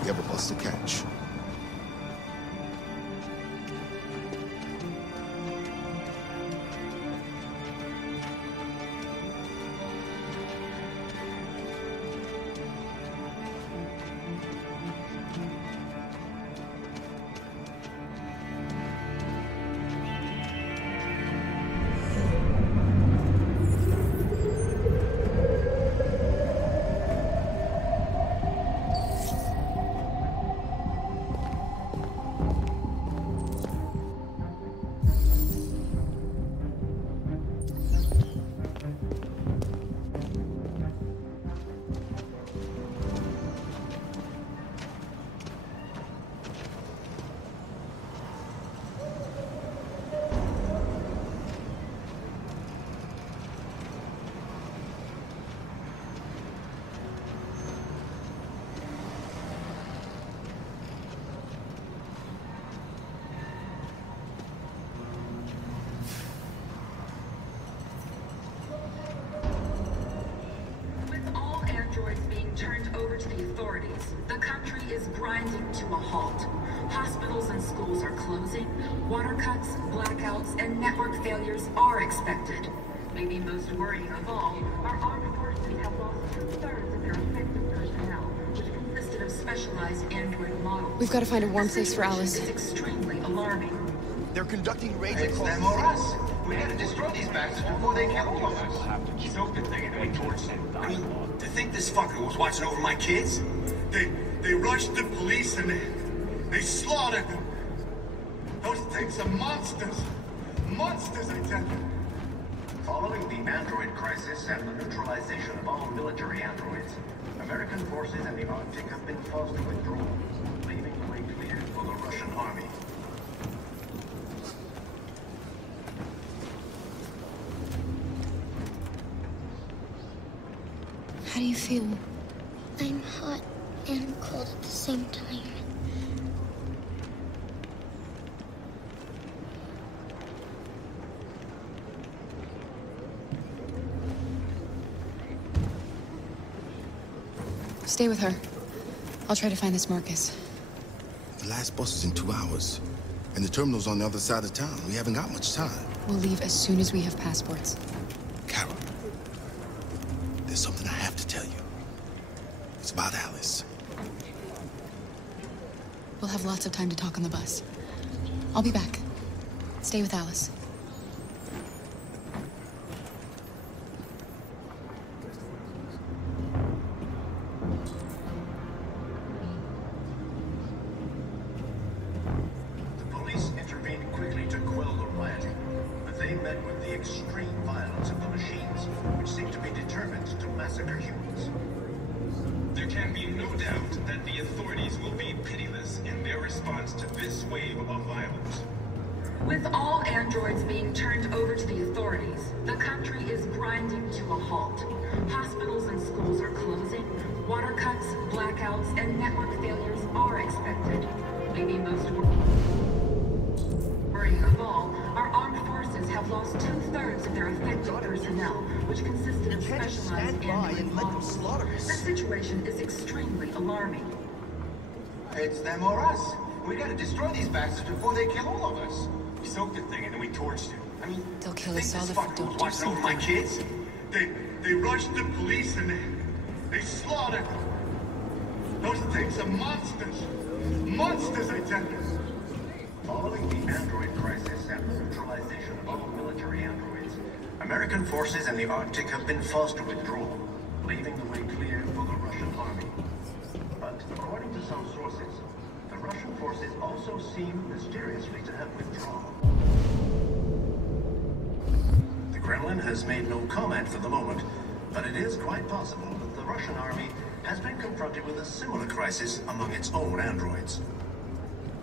We have a bus to catch. Turned over to the authorities, the country is grinding to a halt. Hospitals and schools are closing, water cuts, blackouts, and network failures are expected. Maybe most worrying of all, our armed forces have lost 2/3 of their effective personnel, which consisted of specialized android models. We've got to find a warm place for Alice. This is extremely alarming. They're conducting raids across them or us. We gotta destroy these bastards before they kill us. We'll have to keep open thing and towards them. I mean, to think this fucker was watching over my kids? They rushed the police and they slaughtered them. Those things are monsters. Monsters, I tell you. Following the android crisis and the neutralization of all military androids, American forces in the Arctic have been forced to withdraw, leaving the way clear for the Russian army. How do you feel? I'm hot and cold at the same time. Stay with her. I'll try to find this Marcus. The last bus is in 2 hours. And the terminal's on the other side of town. We haven't got much time. We'll leave as soon as we have passports. Carol, there's something I have to tell you. It's about Alice. We'll have lots of time to talk on the bus. I'll be back. Stay with Alice. The police intervened quickly to quell the rioting, but they met with the extreme violence of the machines, which seem to be determined to massacre humans. There can be no doubt that the authorities will be pitiless in their response to this wave of violence. With all androids being turned over to the authorities, the country is grinding to a halt. Hospitals and schools are closing, water cuts, blackouts, and network failures are expected. Maybe most worrying of all, our armed forces have lost 2/3 of their effective personnel, which consisted of specialized android models. The situation is extremely alarming. It's them or us. We gotta destroy these bastards before they kill all of us. We soaked the thing and then we torched it. I mean, they'll kill us all if we don't do watching over my kids. They rushed the police and they slaughtered them. Those things are monsters. Monsters, I tell you. Following the android crisis and the neutralization of all military androids, American forces in the Arctic have been forced to withdraw, leaving the way clear for the Russian army. But according to some sources, the Russian forces also seem mysteriously to have withdrawn. The Kremlin has made no comment for the moment, but it is quite possible that the Russian army has been confronted with a similar crisis among its own androids.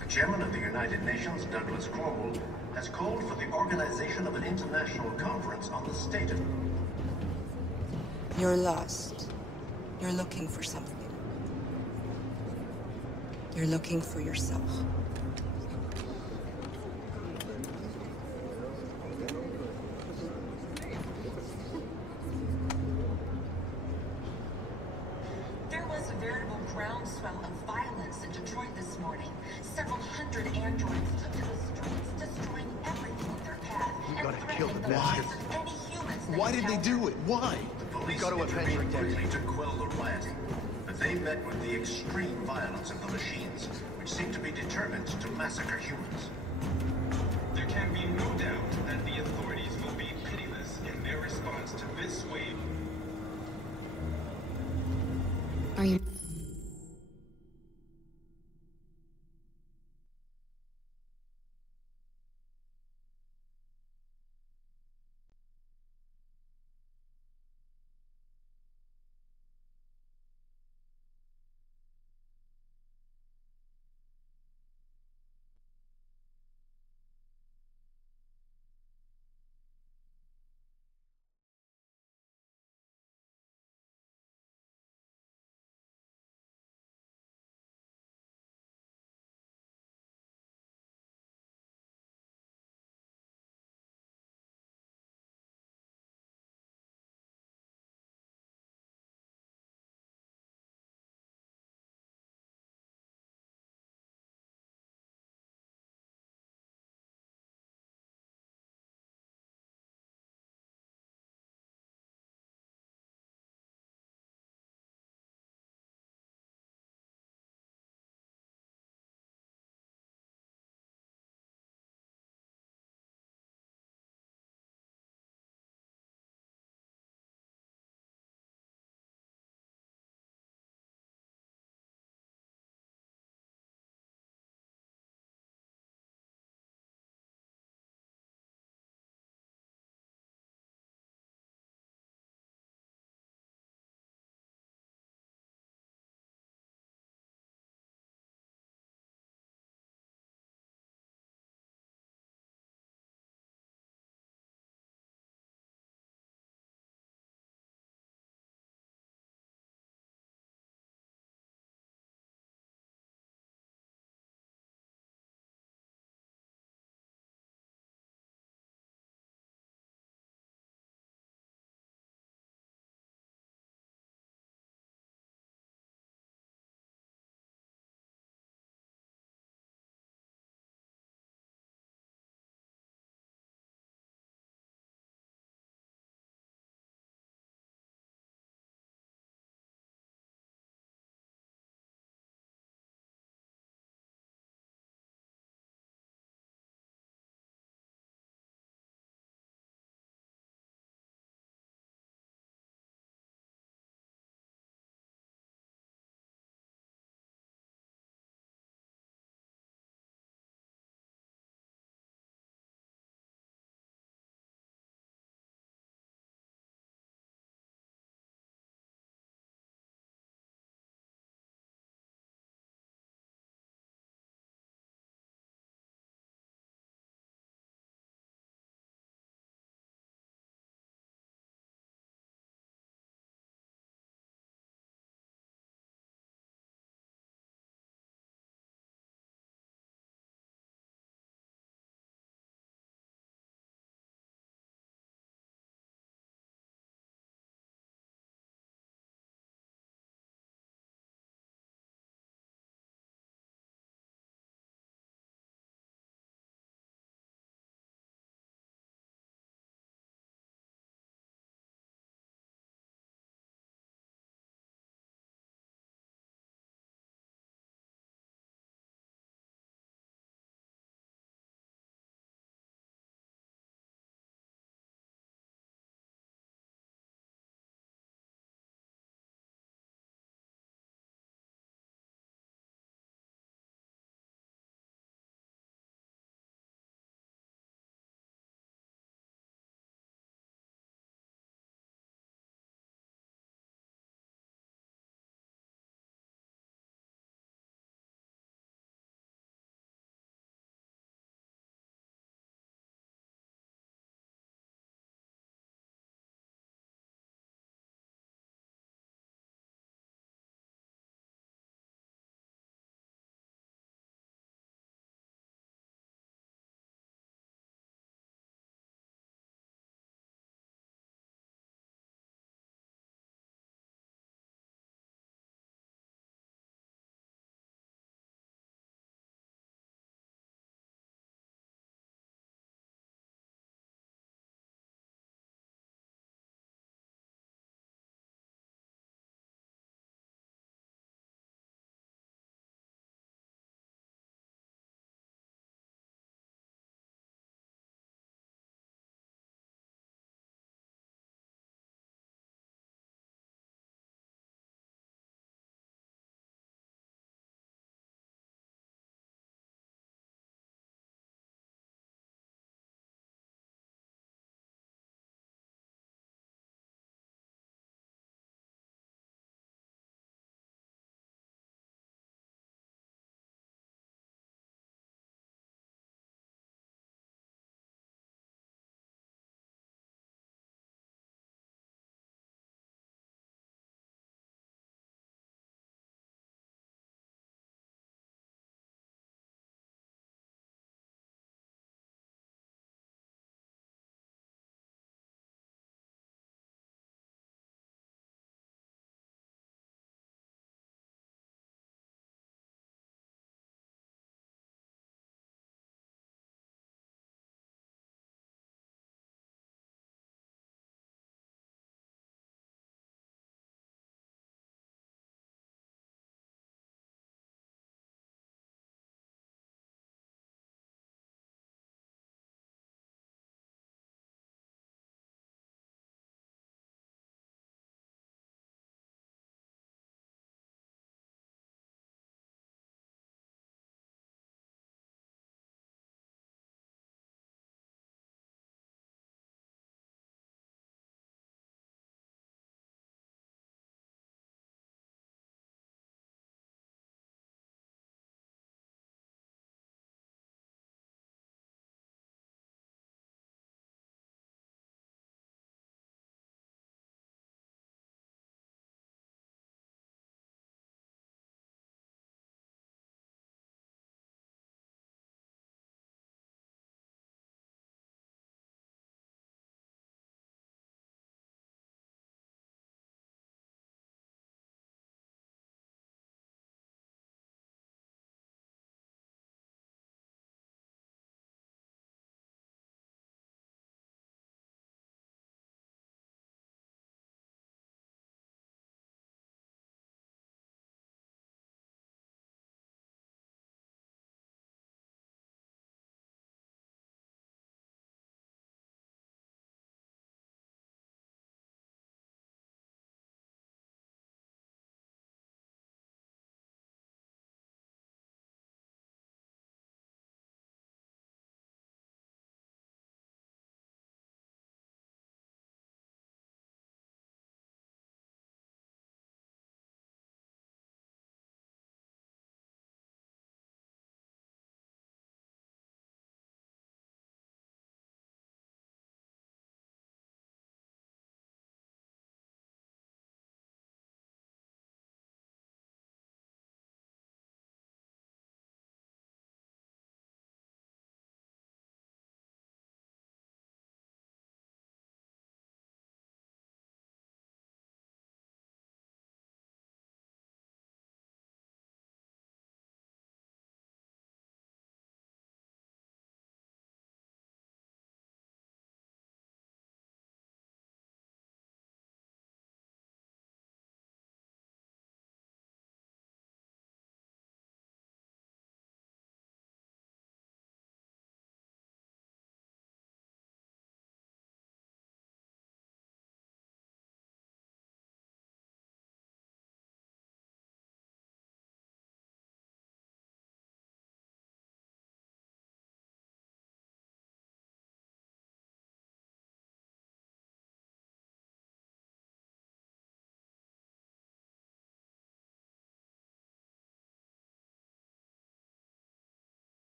The chairman of the United Nations, Douglas Cromwell, has called for the organization of an international conference on the state of... You're lost. You're looking for something. You're looking for yourself. There was a veritable groundswell of violence in Detroit this morning. Several hundred androids took to the streets, destroying everything in their path. We gotta kill the lives bastards. of any humans they Why did they encounter. do it? Why? The police gotta avenge her intervened death. quickly to quell the rioting, but they met with the extreme violence of the machines, which seem to be determined to massacre humans. There can be no doubt that the authorities will be pitiless in their response to this wave. Are you...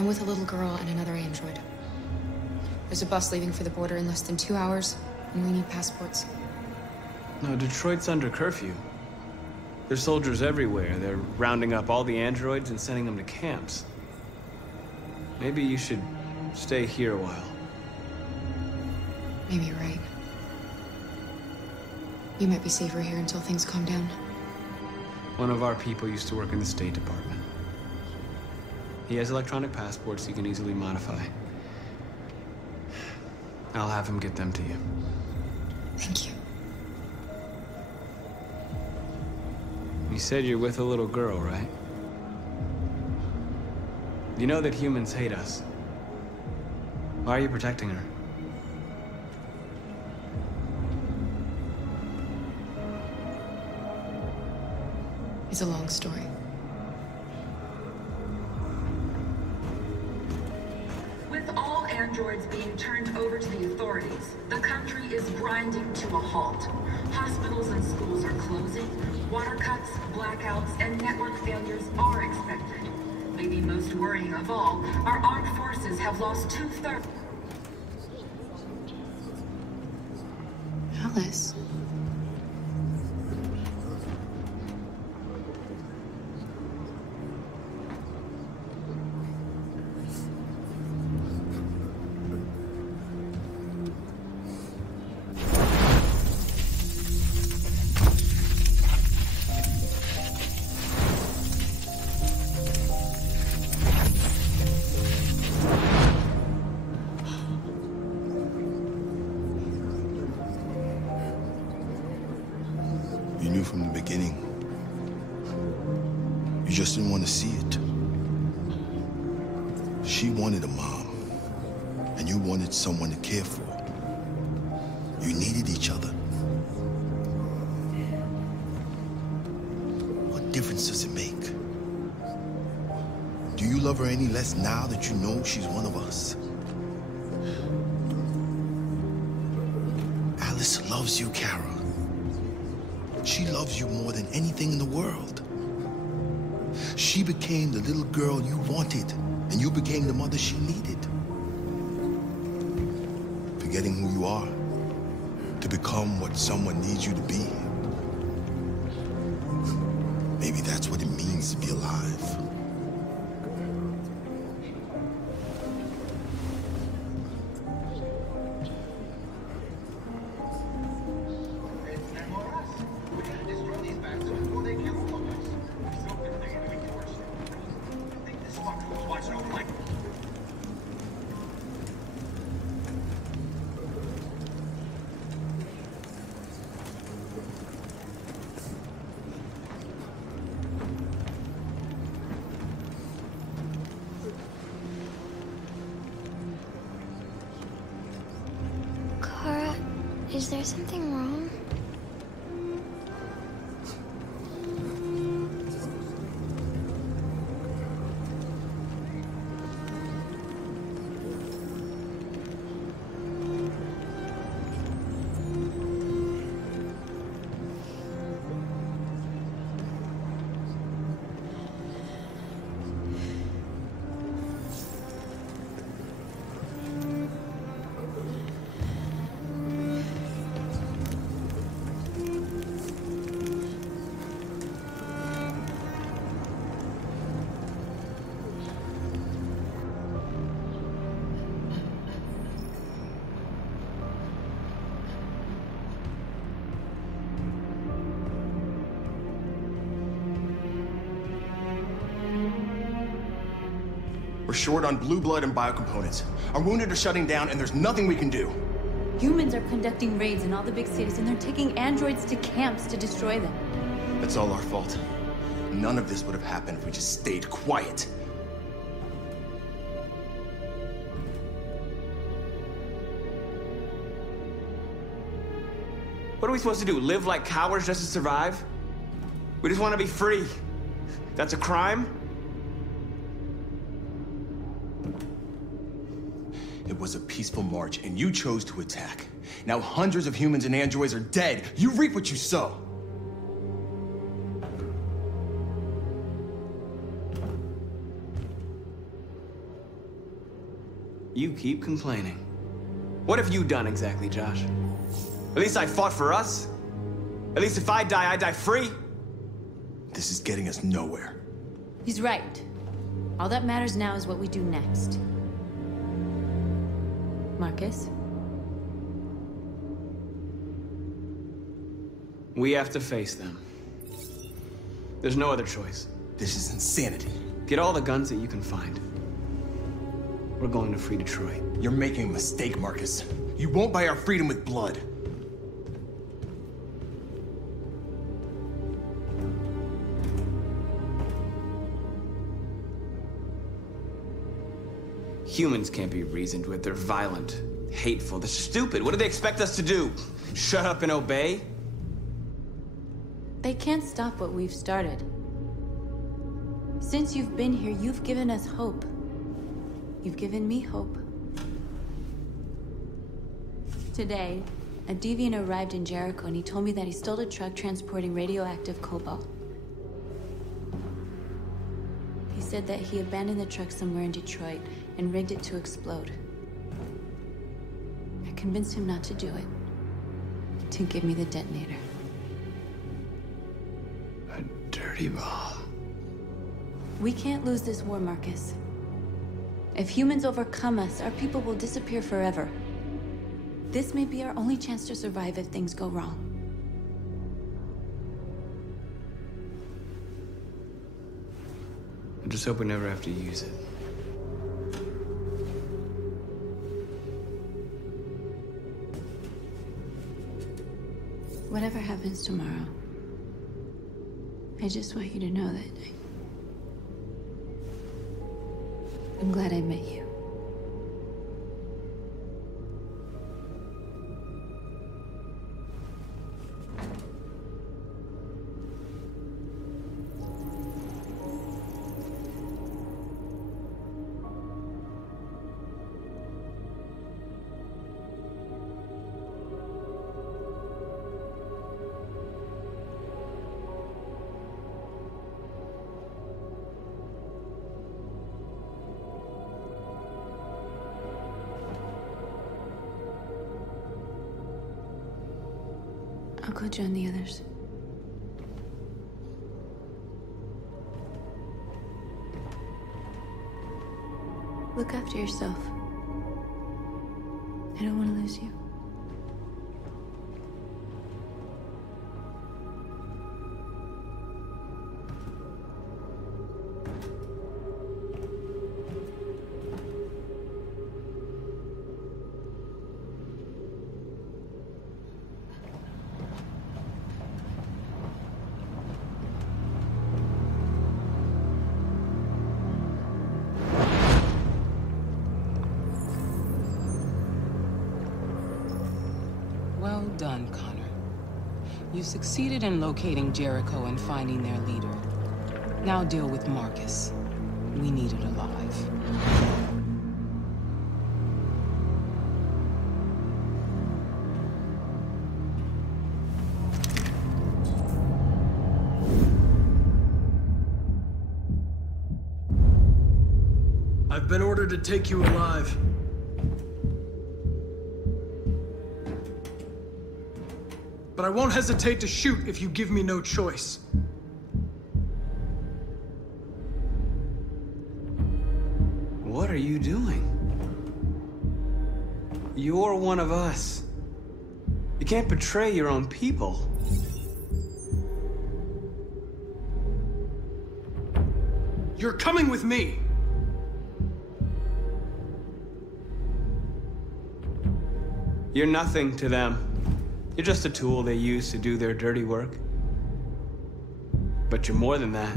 I'm with a little girl and another android. There's a bus leaving for the border in less than 2 hours, and we need passports. No, Detroit's under curfew. There's soldiers everywhere. They're rounding up all the androids and sending them to camps. Maybe you should stay here a while. Maybe you're right. You might be safer here until things calm down. One of our people used to work in the State Department. He has electronic passports he can easily modify. I'll have him get them to you. Thank you. You said you're with a little girl, right? You know that humans hate us. Why are you protecting her? It's a long story. With all androids being turned over to the authorities, the country is grinding to a halt. Hospitals and schools are closing, water cuts, blackouts, and network failures are expected. Maybe most worrying of all, our armed forces have lost 2/3. Alice. You knew from the beginning. You just didn't want to see it. She wanted a mom, and you wanted someone to care for. You needed each other. What difference does it make? Do you love her any less now that you know she's one of us? Alice loves you, Kara. She loves you more than anything in the world. She became the little girl you wanted, and you became the mother she needed. Forgetting who you are to become what someone needs you to be. Maybe that's what it means to be alive. Kara, is there something wrong? We're short on blue blood and biocomponents. Our wounded are shutting down, and there's nothing we can do. Humans are conducting raids in all the big cities, and they're taking androids to camps to destroy them. That's all our fault. None of this would have happened if we just stayed quiet. What are we supposed to do? Live like cowards just to survive? We just want to be free. That's a crime? It was a peaceful march, and you chose to attack. Now hundreds of humans and androids are dead. You reap what you sow. You keep complaining. What have you done exactly, Josh? At least I fought for us. At least if I die free. This is getting us nowhere. He's right. All that matters now is what we do next. Marcus? We have to face them. There's no other choice. This is insanity. Get all the guns that you can find. We're going to free Detroit. You're making a mistake, Marcus. You won't buy our freedom with blood. Humans can't be reasoned with. They're violent, hateful, they're stupid. What do they expect us to do? Shut up and obey? They can't stop what we've started. Since you've been here, you've given us hope. You've given me hope. Today, a deviant arrived in Jericho and he told me that he stole a truck transporting radioactive cobalt. He said that he abandoned the truck somewhere in Detroit and rigged it to explode. I convinced him not to do it, to give me the detonator. A dirty bomb. We can't lose this war, Marcus. If humans overcome us, our people will disappear forever. This may be our only chance to survive if things go wrong. I just hope we never have to use it. Whatever happens tomorrow, I just want you to know that I'm glad I met you. I'll go join the others. Look after yourself. I don't want to lose you. Well done, Connor. You succeeded in locating Jericho and finding their leader. Now deal with Marcus. We need it alive. I've been ordered to take you alive. But I won't hesitate to shoot if you give me no choice. What are you doing? You're one of us. You can't betray your own people. You're coming with me! You're nothing to them. You're just a tool they use to do their dirty work. But you're more than that.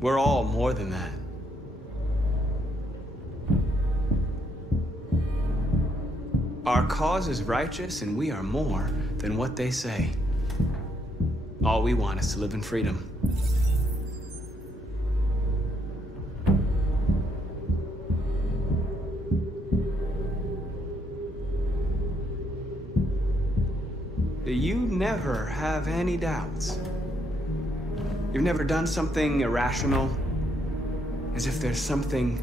We're all more than that. Our cause is righteous, and we are more than what they say. All we want is to live in freedom. You never have any doubts. You've never done something irrational, as if there's something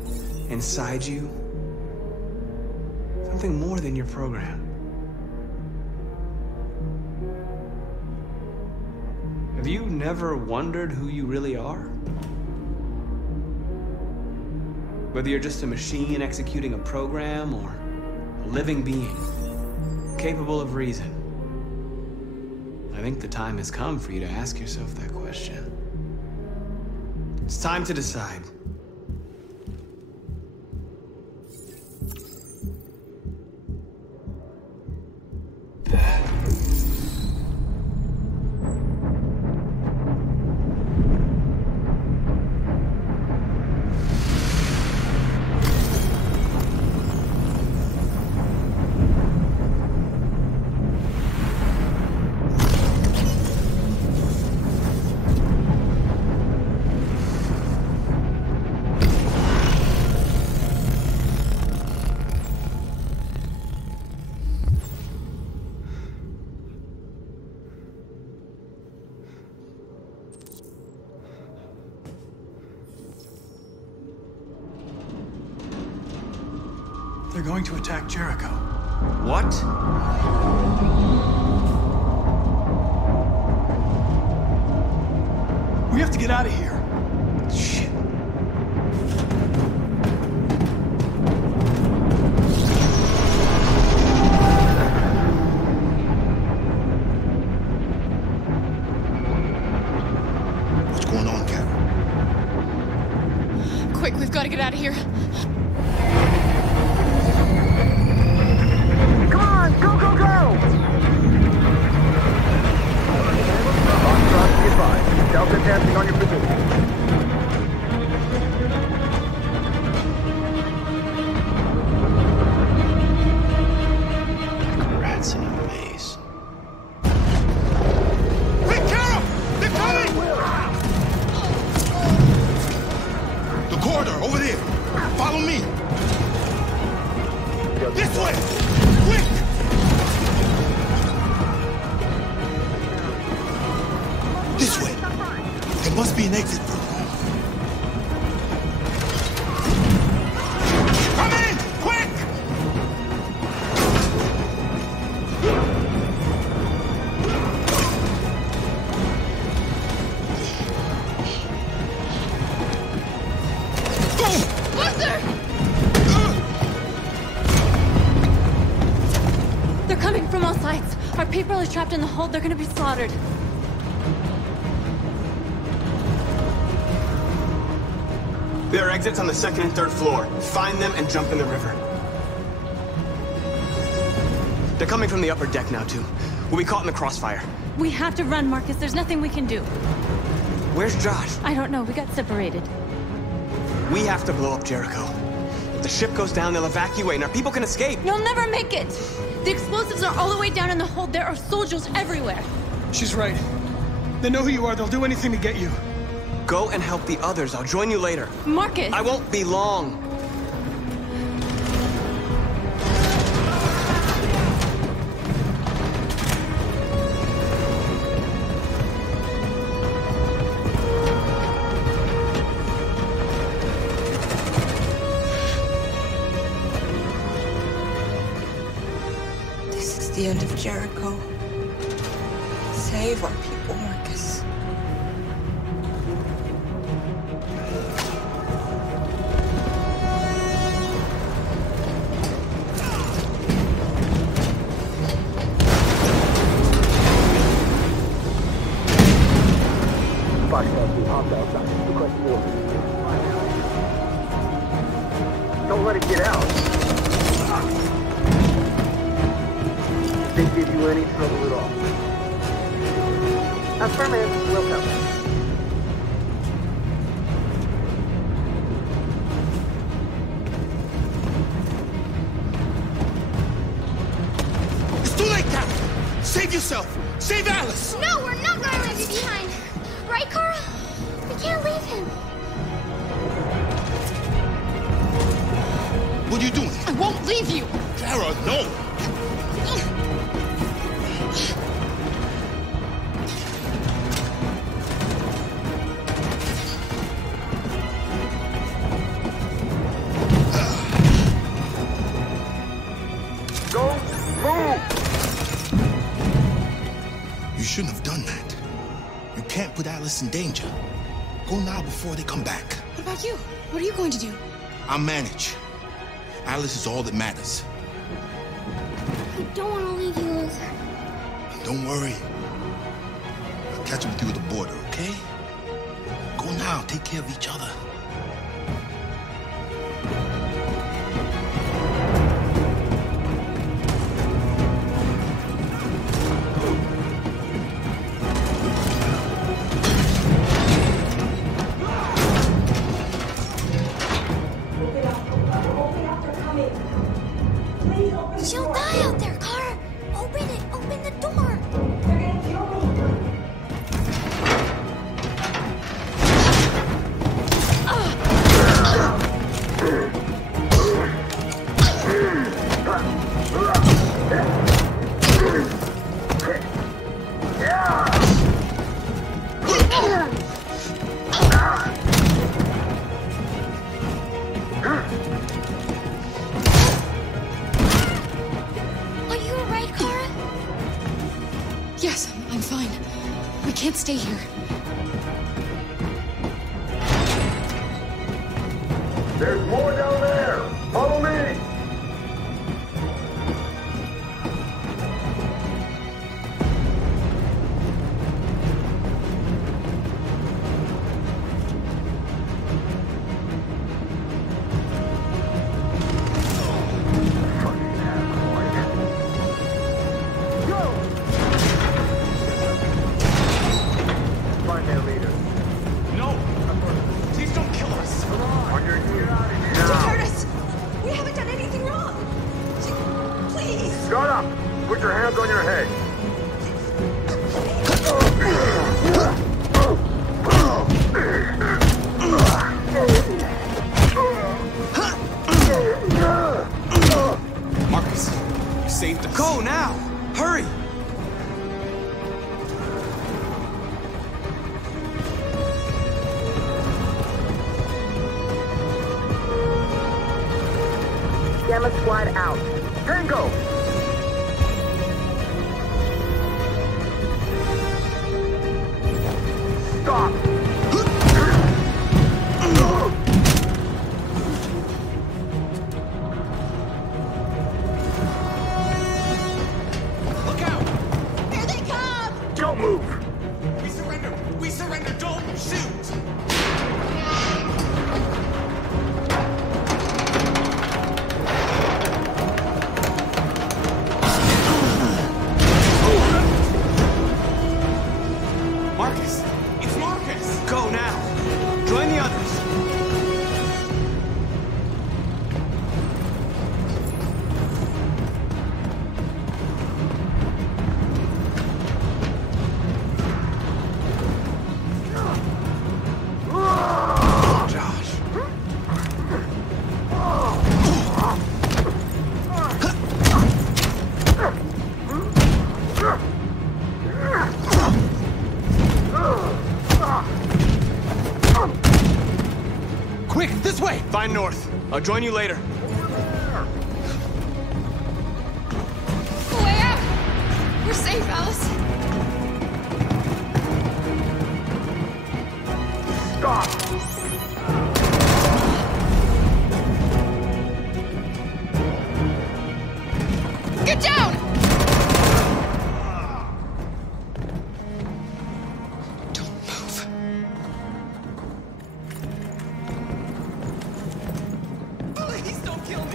inside you Something more than your program. Have you never wondered who you really are? Whether you're just a machine executing a program or a living being, capable of reason. I think the time has come for you to ask yourself that question. It's time to decide. They're going to attack Jericho. What? We have to get out of here. Shit. What's going on, Carol? Quick, we've got to get out of here. Come on, go, go, go! Delta dancing on your position. Rats in a maze. Hey, Carol! They're coming! The corridor, over there. Follow me. This way! Quick! This way. There must be an exit. Come in! Quick! Arthur! They're coming from all sides. Our people are trapped in the hold. They're gonna be slaughtered. There are exits on the second and third floor. Find them and jump in the river. They're coming from the upper deck now, too. We'll be caught in the crossfire. We have to run, Marcus. There's nothing we can do. Where's Josh? I don't know. We got separated. We have to blow up Jericho. If the ship goes down, they'll evacuate and our people can escape. You'll never make it! The explosives are all the way down in the hold. There are soldiers everywhere. She's right. They know who you are. They'll do anything to get you. Go and help the others. I'll join you later. Marcus! I won't be long. This is the end of Jericho. Save our people, Marcus. Don't let it get out. They give you any trouble at all. Affirmative, we'll come. It's too late, Captain! Save yourself! Save Alice! No, we're not going to leave you behind. Right, Carl? We can't leave him. What are you doing? I won't leave you! Clara, no! You shouldn't have done that. You can't put Alice in danger. Go now before they come back. What about you? What are you going to do? I'll manage. Alice is all that matters. I don't want to leave you, Luther. Don't worry. I'll catch up with you at the border, okay? Go now. Take care of each other. She'll die out there, Kara! Open it! Open the door! They're gonna kill me! Are you alright, Kara? Yes, I'm fine. We can't stay here. There's more down there! Follow me! Find their leader. No! Please don't kill us! Come on, you're here. Curtis! We haven't done anything wrong! Please! Shut up! Put your hands on your head! Marcus, you saved us. Go now! Hurry! Gamma Squad out. Tango! Stop! Look out! Here they come! Don't move! We surrender! We surrender! Don't shoot! Marcus! It's Marcus! Go now! Join the others! Josh. Quick, this way! Find North. I'll join you later. Way out! We're safe, Alice. Stop! Get down! Don't move. Please don't kill me!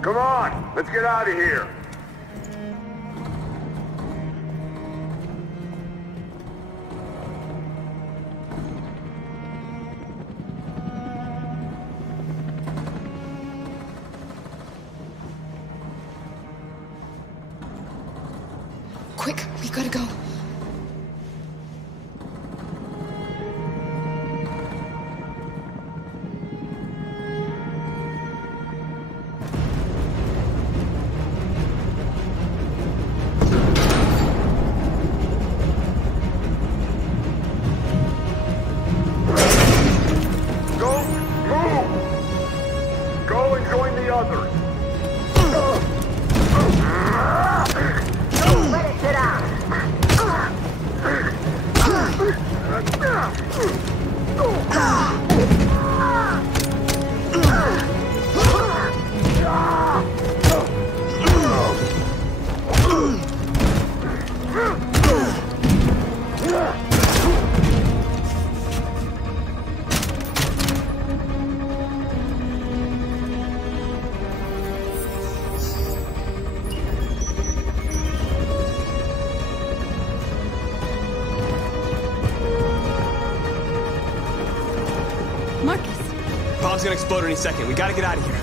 Come on! Let's get out of here! Quick, we gotta go. gonna explode any second. We gotta get out of here.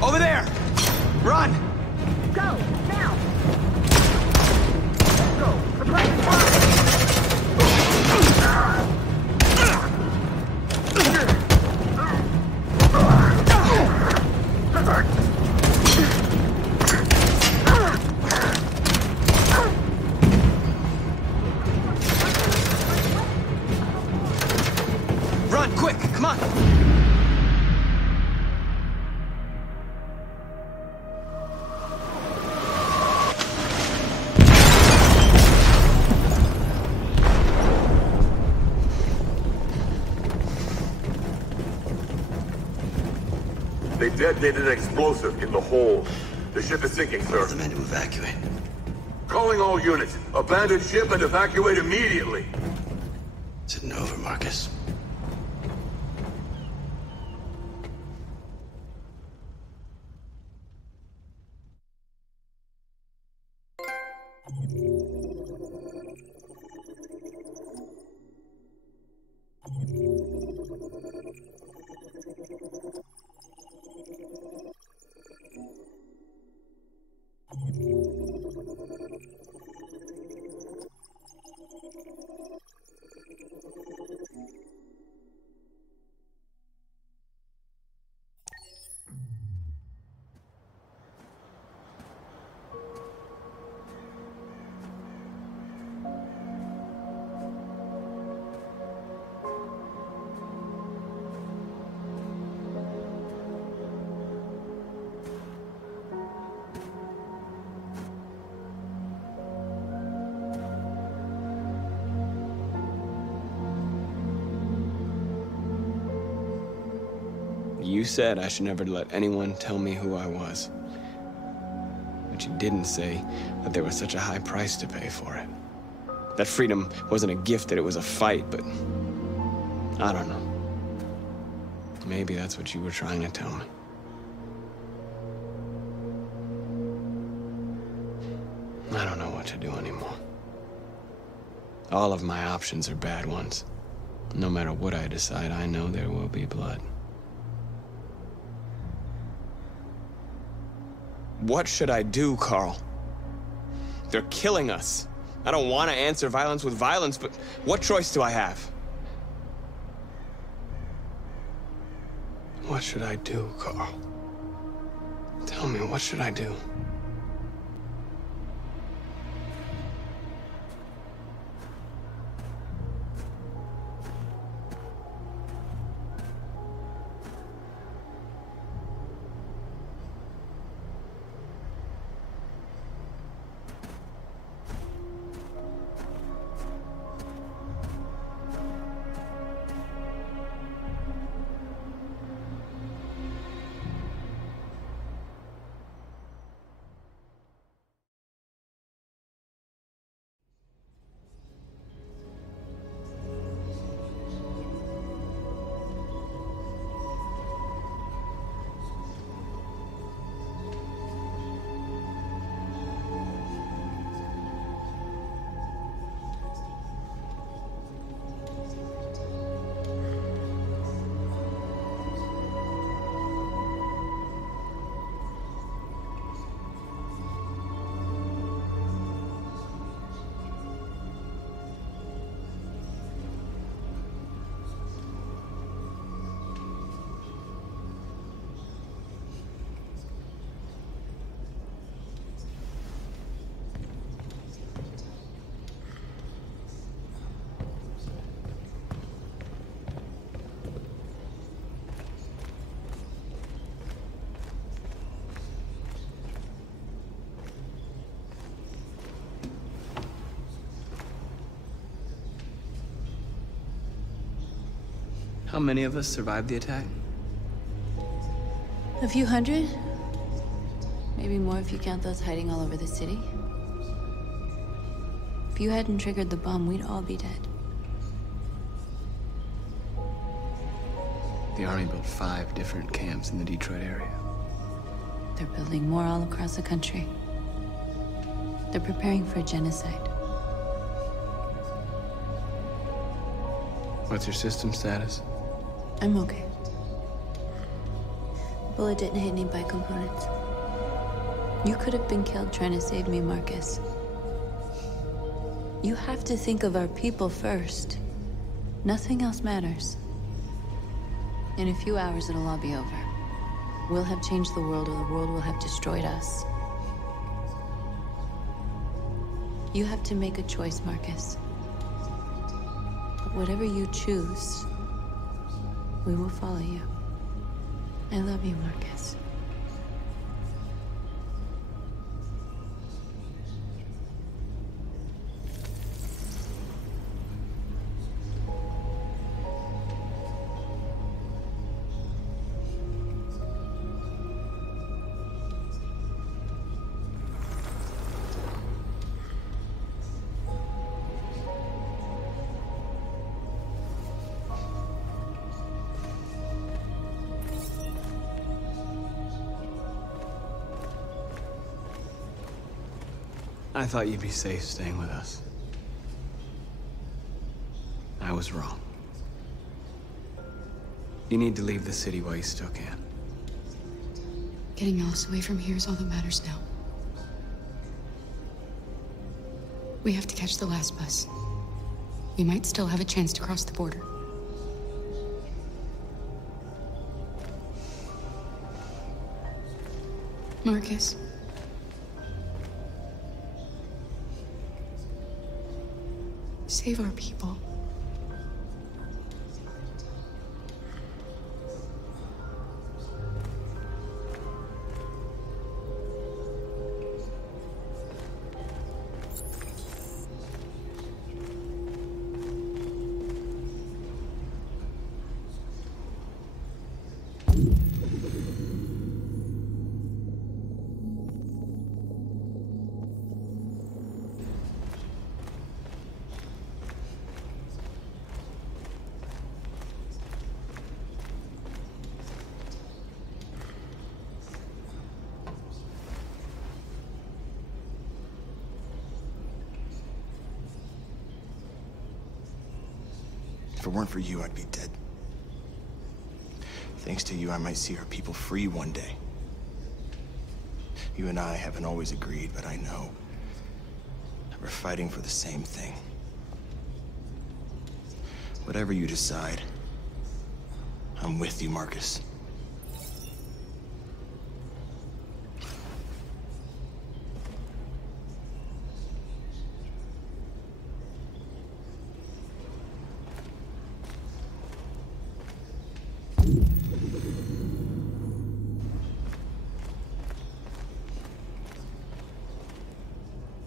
Over there! Run! Go! Now! Let's go! Suppressing fire! Run, quick! Come on! They detonated an explosive in the hold. The ship is sinking, sir. The men to evacuate. Calling all units. Abandon ship and evacuate immediately. Is it over, Marcus? You said I should never let anyone tell me who I was. But you didn't say that there was such a high price to pay for it. That freedom wasn't a gift, that it was a fight, but I don't know. Maybe that's what you were trying to tell me. I don't know what to do anymore. All of my options are bad ones. No matter what I decide, I know there will be blood. What should I do, Carl? They're killing us. I don't want to answer violence with violence, but what choice do I have? What should I do, Carl? Tell me, what should I do? How many of us survived the attack? A few hundred? Maybe more if you count those hiding all over the city. If you hadn't triggered the bomb, we'd all be dead. The Army built 5 different camps in the Detroit area. They're building more all across the country. They're preparing for a genocide. What's your system status? I'm okay. Bullet didn't hit any bike components. You could have been killed trying to save me, Marcus. You have to think of our people first. Nothing else matters. In a few hours, it'll all be over. We'll have changed the world, or the world will have destroyed us. You have to make a choice, Marcus. But whatever you choose, we will follow you. I love you, Marcus. I thought you'd be safe staying with us. I was wrong. You need to leave the city while you still can. Getting Alice away from here is all that matters now. We have to catch the last bus. We might still have a chance to cross the border. Marcus. Save our people. If it weren't for you, I'd be dead. Thanks to you, I might see our people free one day. You and I haven't always agreed, but I know we're fighting for the same thing. Whatever you decide, I'm with you, Marcus.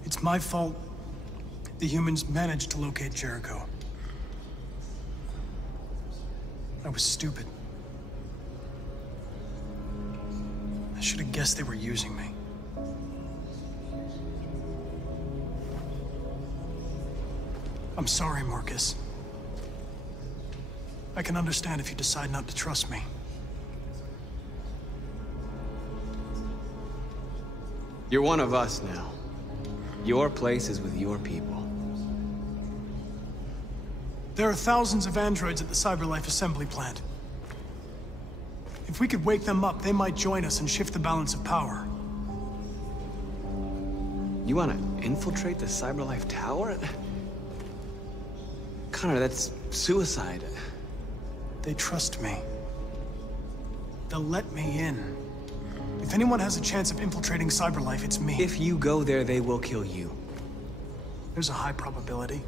It's my fault the humans managed to locate Jericho. I was stupid. I should have guessed they were using me. I'm sorry, Marcus. I can understand if you decide not to trust me. You're one of us now. Your place is with your people. There are thousands of androids at the CyberLife assembly plant. If we could wake them up, they might join us and shift the balance of power. You want to infiltrate the CyberLife tower? Connor, that's suicide. They trust me. They'll let me in. If anyone has a chance of infiltrating CyberLife, it's me. If you go there, they will kill you. There's a high probability.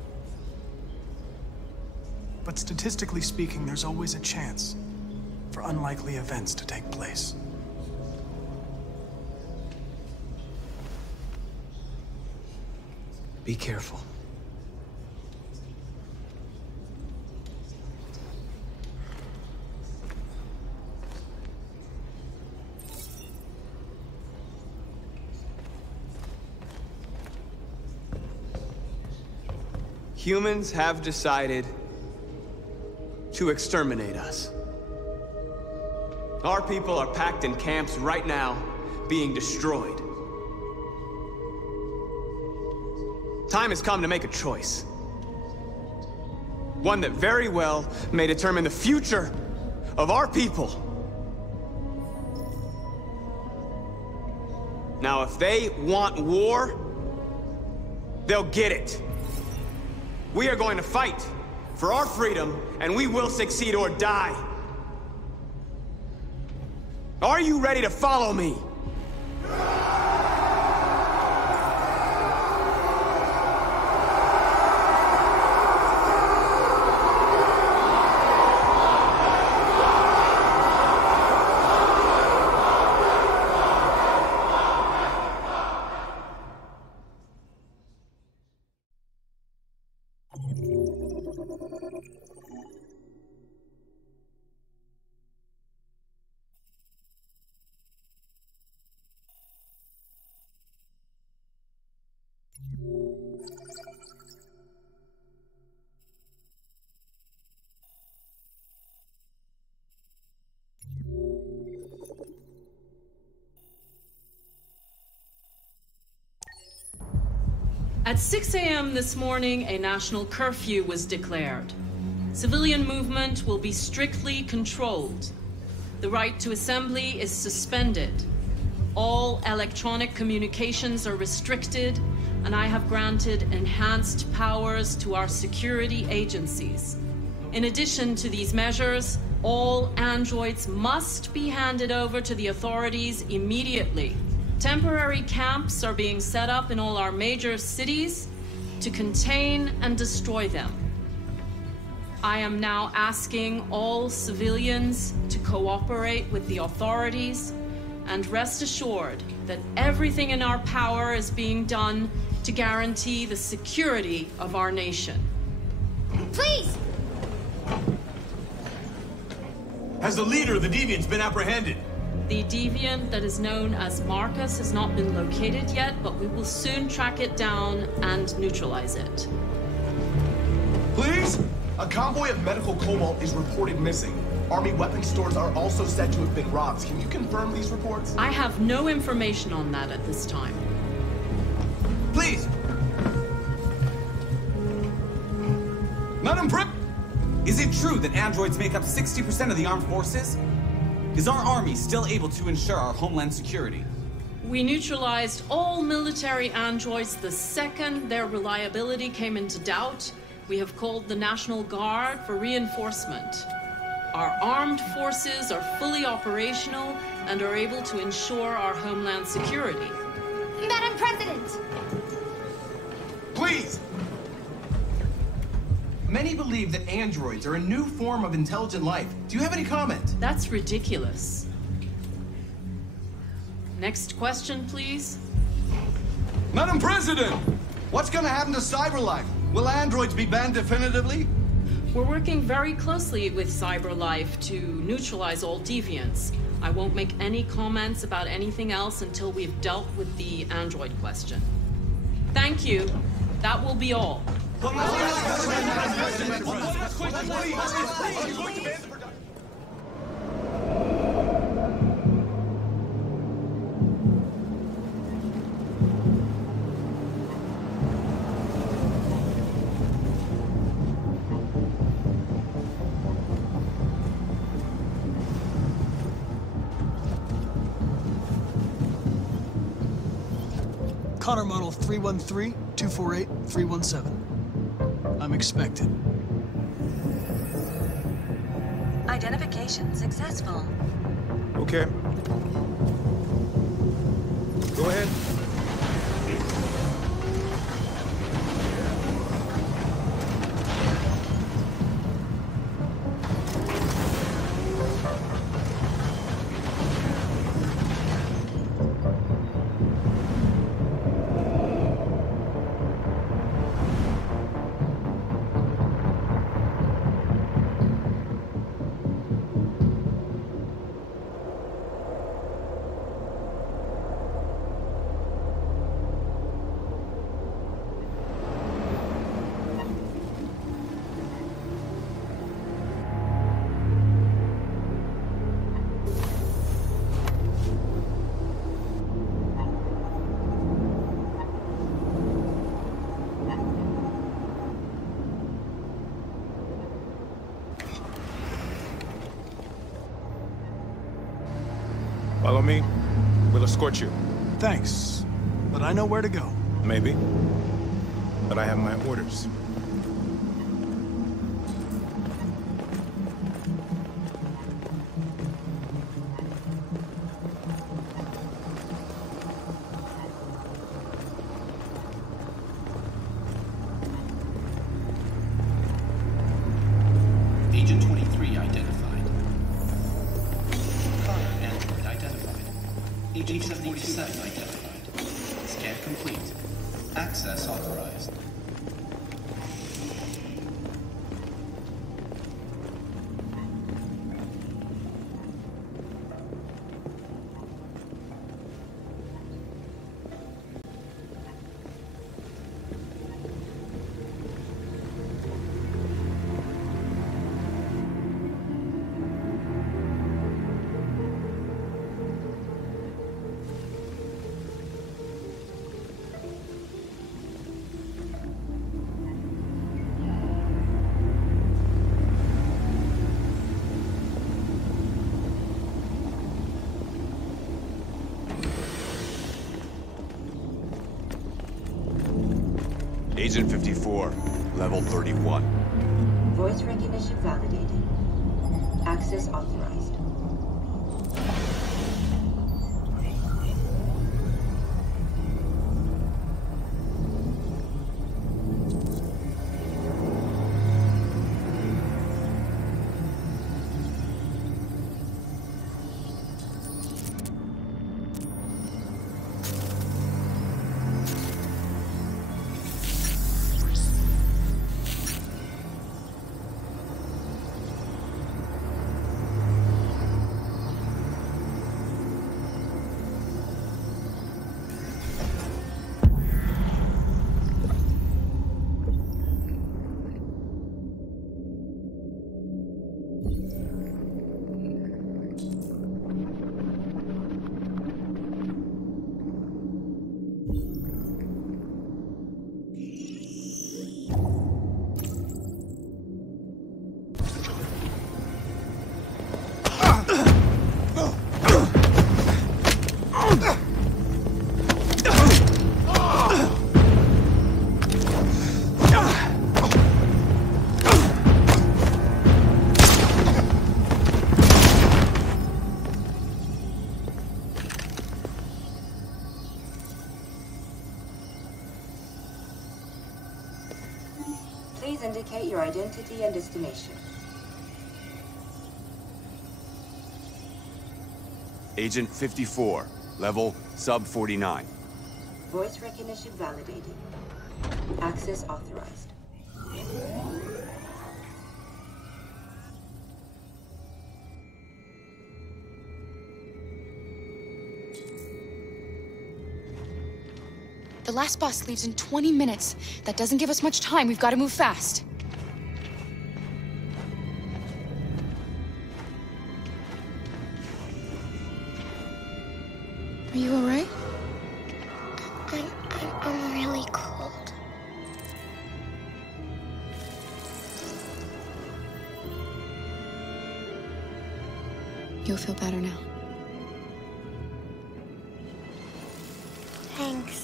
But statistically speaking, there's always a chance for unlikely events to take place. Be careful. Humans have decided to exterminate us. Our people are packed in camps right now, being destroyed. Time has come to make a choice. One that very well may determine the future of our people. Now, if they want war, they'll get it. We are going to fight for our freedom, and we will succeed or die. Are you ready to follow me? At 6 a.m. this morning, a national curfew was declared. Civilian movement will be strictly controlled. The right to assembly is suspended. All electronic communications are restricted, and I have granted enhanced powers to our security agencies. In addition to these measures, all androids must be handed over to the authorities immediately. Temporary camps are being set up in all our major cities to contain and destroy them. I am now asking all civilians to cooperate with the authorities and rest assured that everything in our power is being done to guarantee the security of our nation. Please! Has the leader of the Deviants been apprehended? The deviant that is known as Marcus has not been located yet, but we will soon track it down and neutralize it. Please? A convoy of medical cobalt is reported missing. Army weapon stores are also said to have been robbed. Can you confirm these reports? I have no information on that at this time. Please! Madam Prep! Is it true that androids make up 60% of the armed forces? Is our army still able to ensure our homeland security? We neutralized all military androids the second their reliability came into doubt. We have called the National Guard for reinforcement. Our armed forces are fully operational and are able to ensure our homeland security. Madam President! Please! Many believe that androids are a new form of intelligent life. Do you have any comment? That's ridiculous. Next question, please. Madam President! What's gonna happen to CyberLife? Will androids be banned definitively? We're working very closely with CyberLife to neutralize all deviants. I won't make any comments about anything else until we've dealt with the android question. Thank you. That will be all. Connor Model 313-248-317. I'm expected. Identification successful. Okay. Go ahead. Follow me. We'll escort you. Thanks, but I know where to go. Maybe. But I have my orders. Agent 23 identified. Connor Android identified. Agent 47 identified. Scan complete. Access authorized. Agent 54, level 31. Voice recognition validated. Access authorized. Please indicate your identity and destination. Agent 54, level sub 49. Voice recognition validated. Access authorized. The last bus leaves in 20 minutes. That doesn't give us much time. We've got to move fast. Are you all right? I'm really cold. You'll feel better now. Thanks.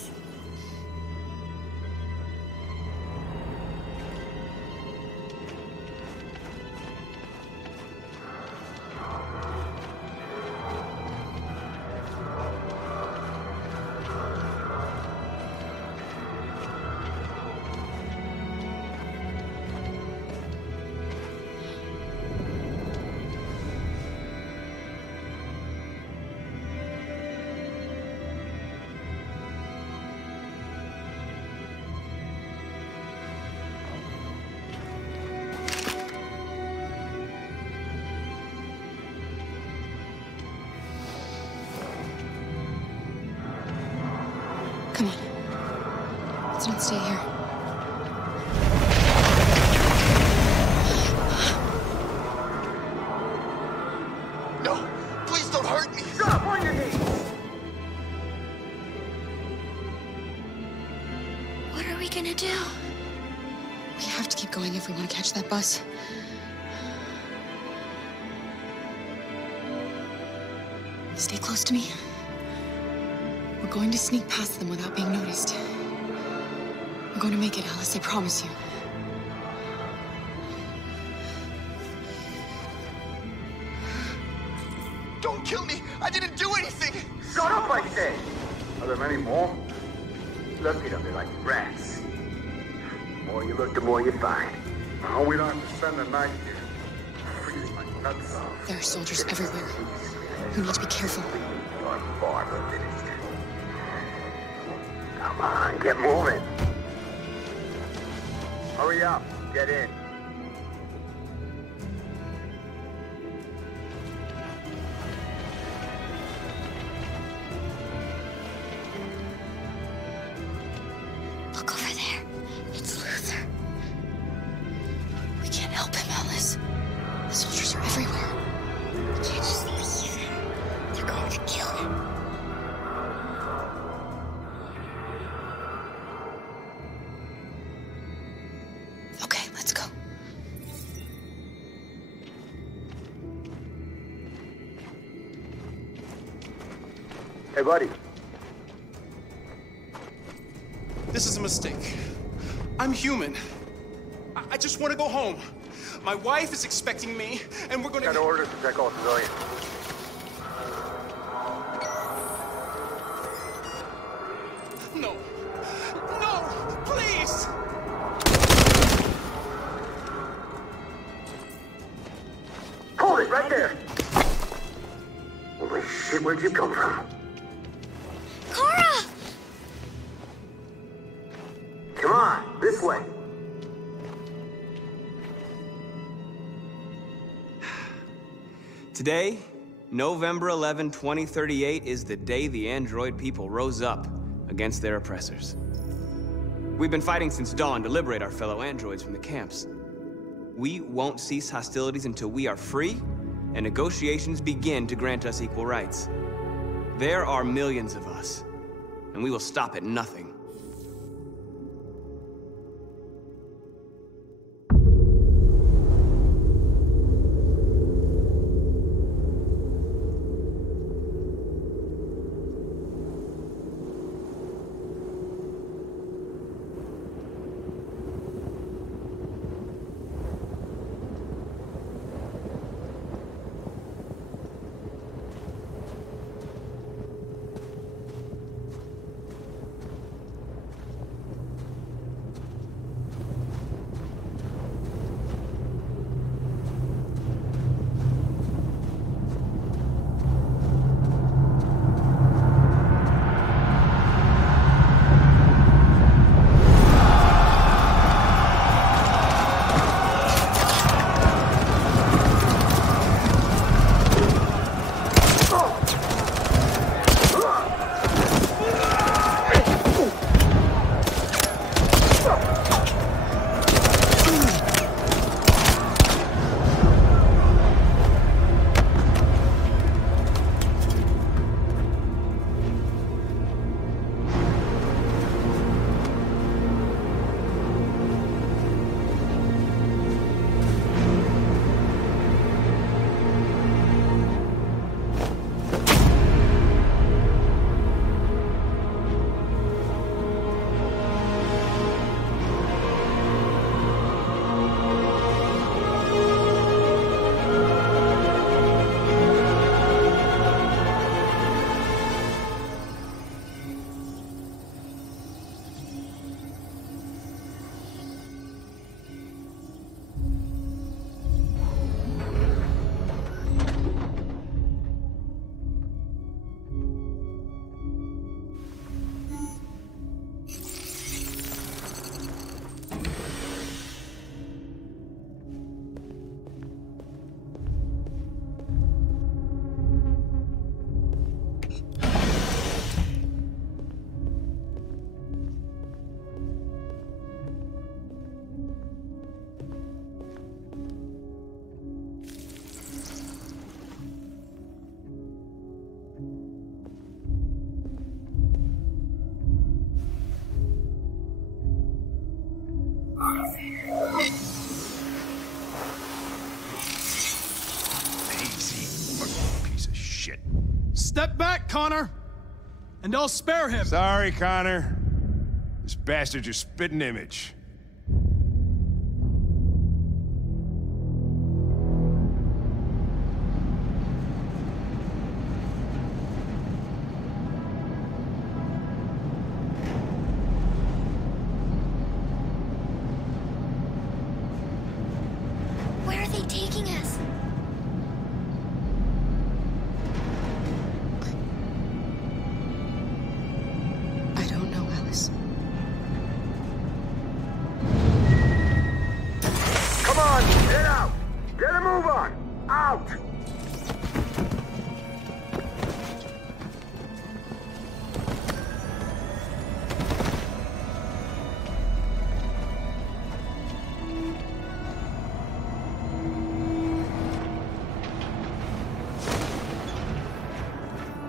Come on. Let's not stay here. No! Please don't hurt me! Drop on your knees! What are we gonna do? We have to keep going if we want to catch that bus. Stay close to me. We're going to sneak past them without being noticed. We're going to make it, Alice, I promise you. Don't kill me! I didn't do anything! Shut up, I say! Are there many more? Look at them, they're like rats. The more you look, the more you find. Now we don't have to spend the night here. Freezing my nuts off. There are soldiers everywhere. We need to be careful. Come on, get moving. Hurry up, get in. Look over there. It's Luther. We can't help him, Alice. The soldiers are everywhere. We can't just leave him. They're going to kill him. Okay, let's go. Hey, buddy. This is a mistake. I'm human. I just want to go home. My wife is expecting me, and we're gonna— Got orders to check all civilians. No. No! Please! Hold it, right there! Holy shit, where'd you come from? Kara! Come on, this way. Today, November 11, 2038, is the day the android people rose up against their oppressors. We've been fighting since dawn to liberate our fellow androids from the camps. We won't cease hostilities until we are free and negotiations begin to grant us equal rights. There are millions of us, and we will stop at nothing. shit. Step back, Connor! And I'll spare him! Sorry, Connor. This bastard's your spitting image. Where are they taking us? I don't know, Alice. Come on, get out! Get a move on! Out!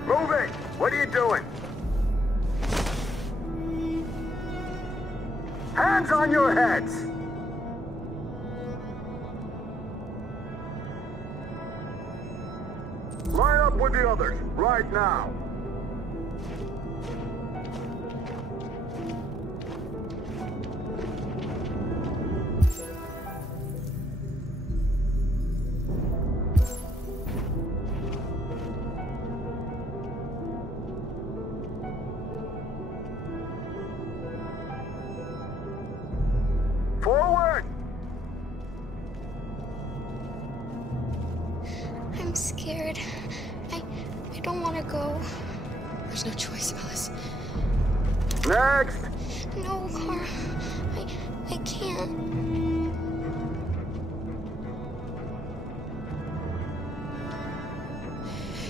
Moving! What are you doing? Hands on your heads! Line up with the others, right now. Forward! I'm scared. I don't want to go. There's no choice, Alice. Next! No, Kara. I can't.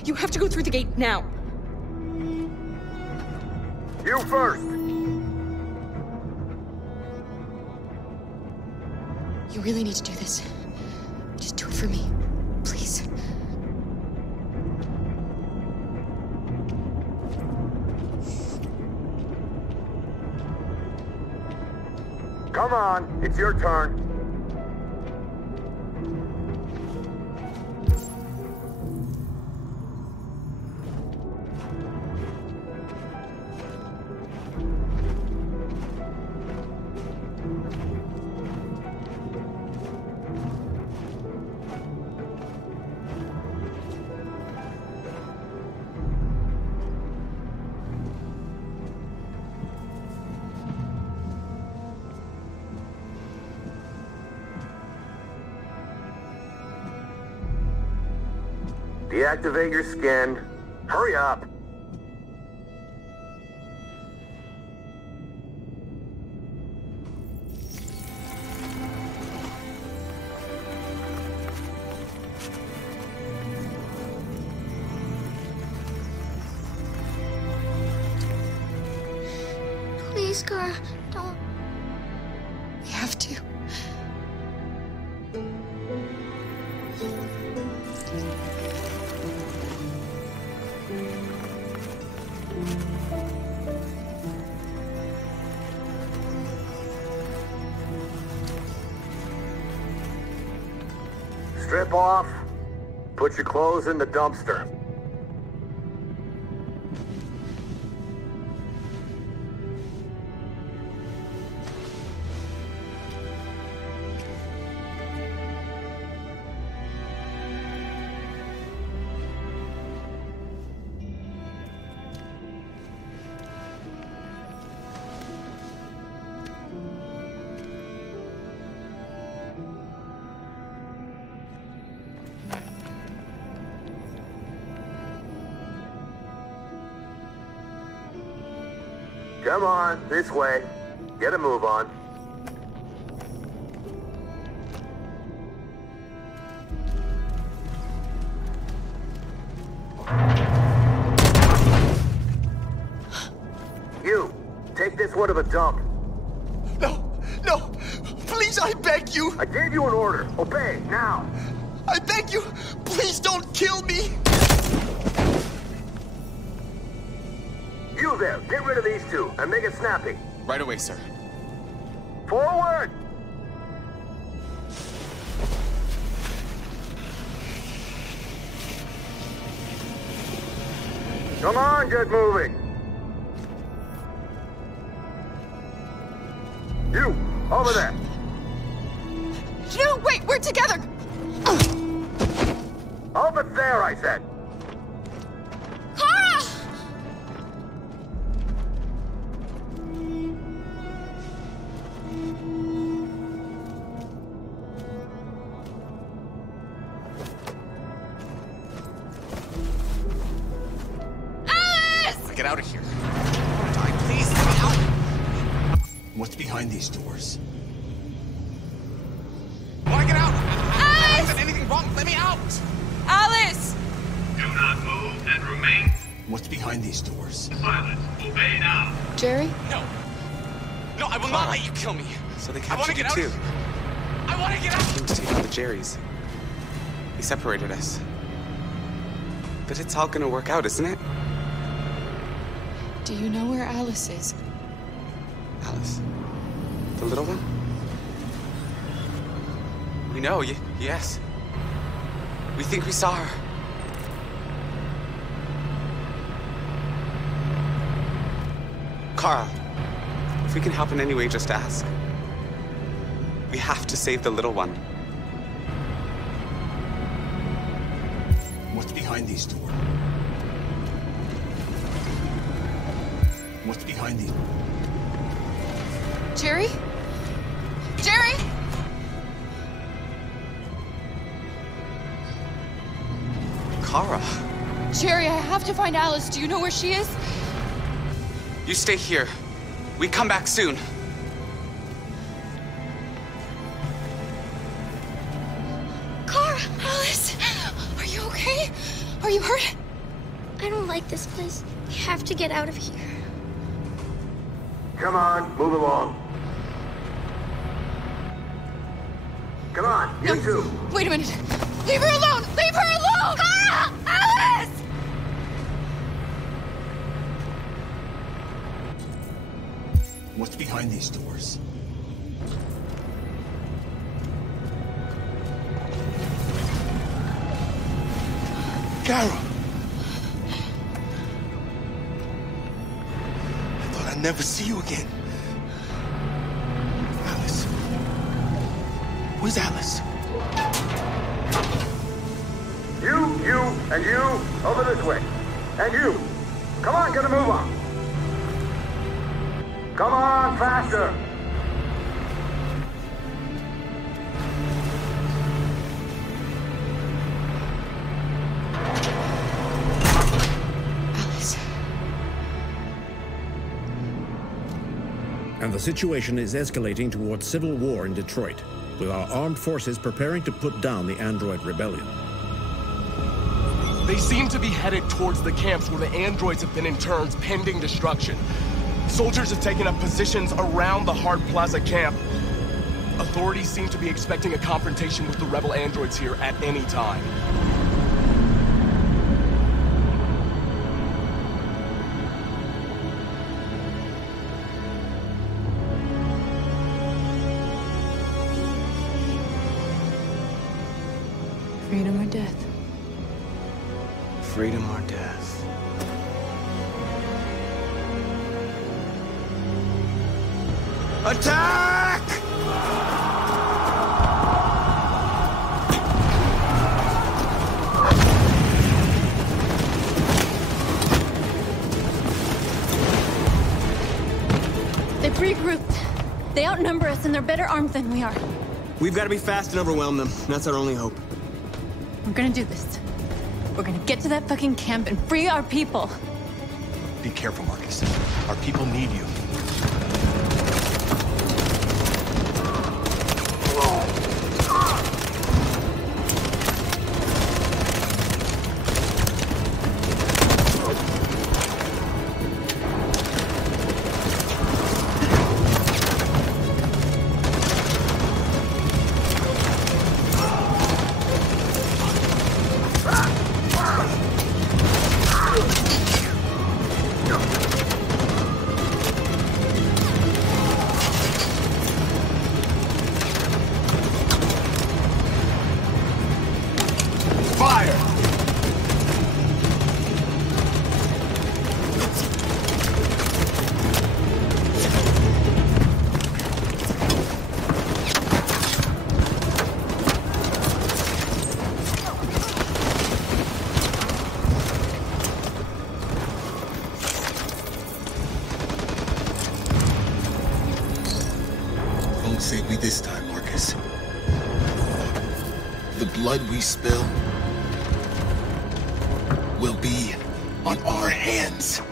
You have to go through the gate now. You first! You really need to do this. Just do it for me. Please. Come on, it's your turn. Deactivate your skin. Hurry up. Please, Kara, don't. We have to. Strip off. Put your clothes in the dumpster. Come on, this way. Get a move on. You, take this one to the dump. No! Please, I beg you! I gave you an order. Obey, now! I beg you! Please don't kill me! You there, get rid of these two, and make it snappy. Right away, sir. Forward! Come on, get moving. You, over there. No, wait, we're together. Over there, I said. Kara! Get out of here. Die, please, let me out. What's behind these doors? I want to get out. I haven't done anything wrong. Let me out. Alice! Do not move and remain What's behind these doors? silent. Obey now. Jerry? No. No, I will not let you kill me. So they I want to captured get you out. too. I want to get out. Came to take out the Jerrys. They separated us. But it's all gonna work out, isn't it? Do you know where Alice is? Alice? The little one? We know, yes. We think we saw her. Carl, if we can help in any way, just ask. We have to save the little one. What's behind these doors? What's behind these? Jerry? Jerry? Kara, Jerry, I have to find Alice. Do you know where she is? you stay here. We come back soon. Kara! Alice! Are you okay? Are you hurt? I don't like this place. We have to get out of here. Come on, move along. Come on, you two. Wait a minute. Leave her alone! Leave her alone! Kara! Alice! What's behind these doors? Kara! I thought I'd never see you again. Alice. Where's Alice? You, and you, over this way. And you. Come on, get a move on. Come on, faster. Alice. And the situation is escalating towards civil war in Detroit, with our armed forces preparing to put down the Android rebellion. They seem to be headed towards the camps where the androids have been interned pending destruction. Soldiers have taken up positions around the Hart Plaza camp. Authorities seem to be expecting a confrontation with the rebel androids here at any time. Freedom or death? Freedom or death? Attack! They've regrouped. They outnumber us and they're better armed than we are. We've got to be fast and overwhelm them. That's our only hope. We're gonna do this. We're gonna get to that fucking camp and free our people. Be careful, Marcus. Our people need you. this time, Marcus. The blood we spill will be on our hands.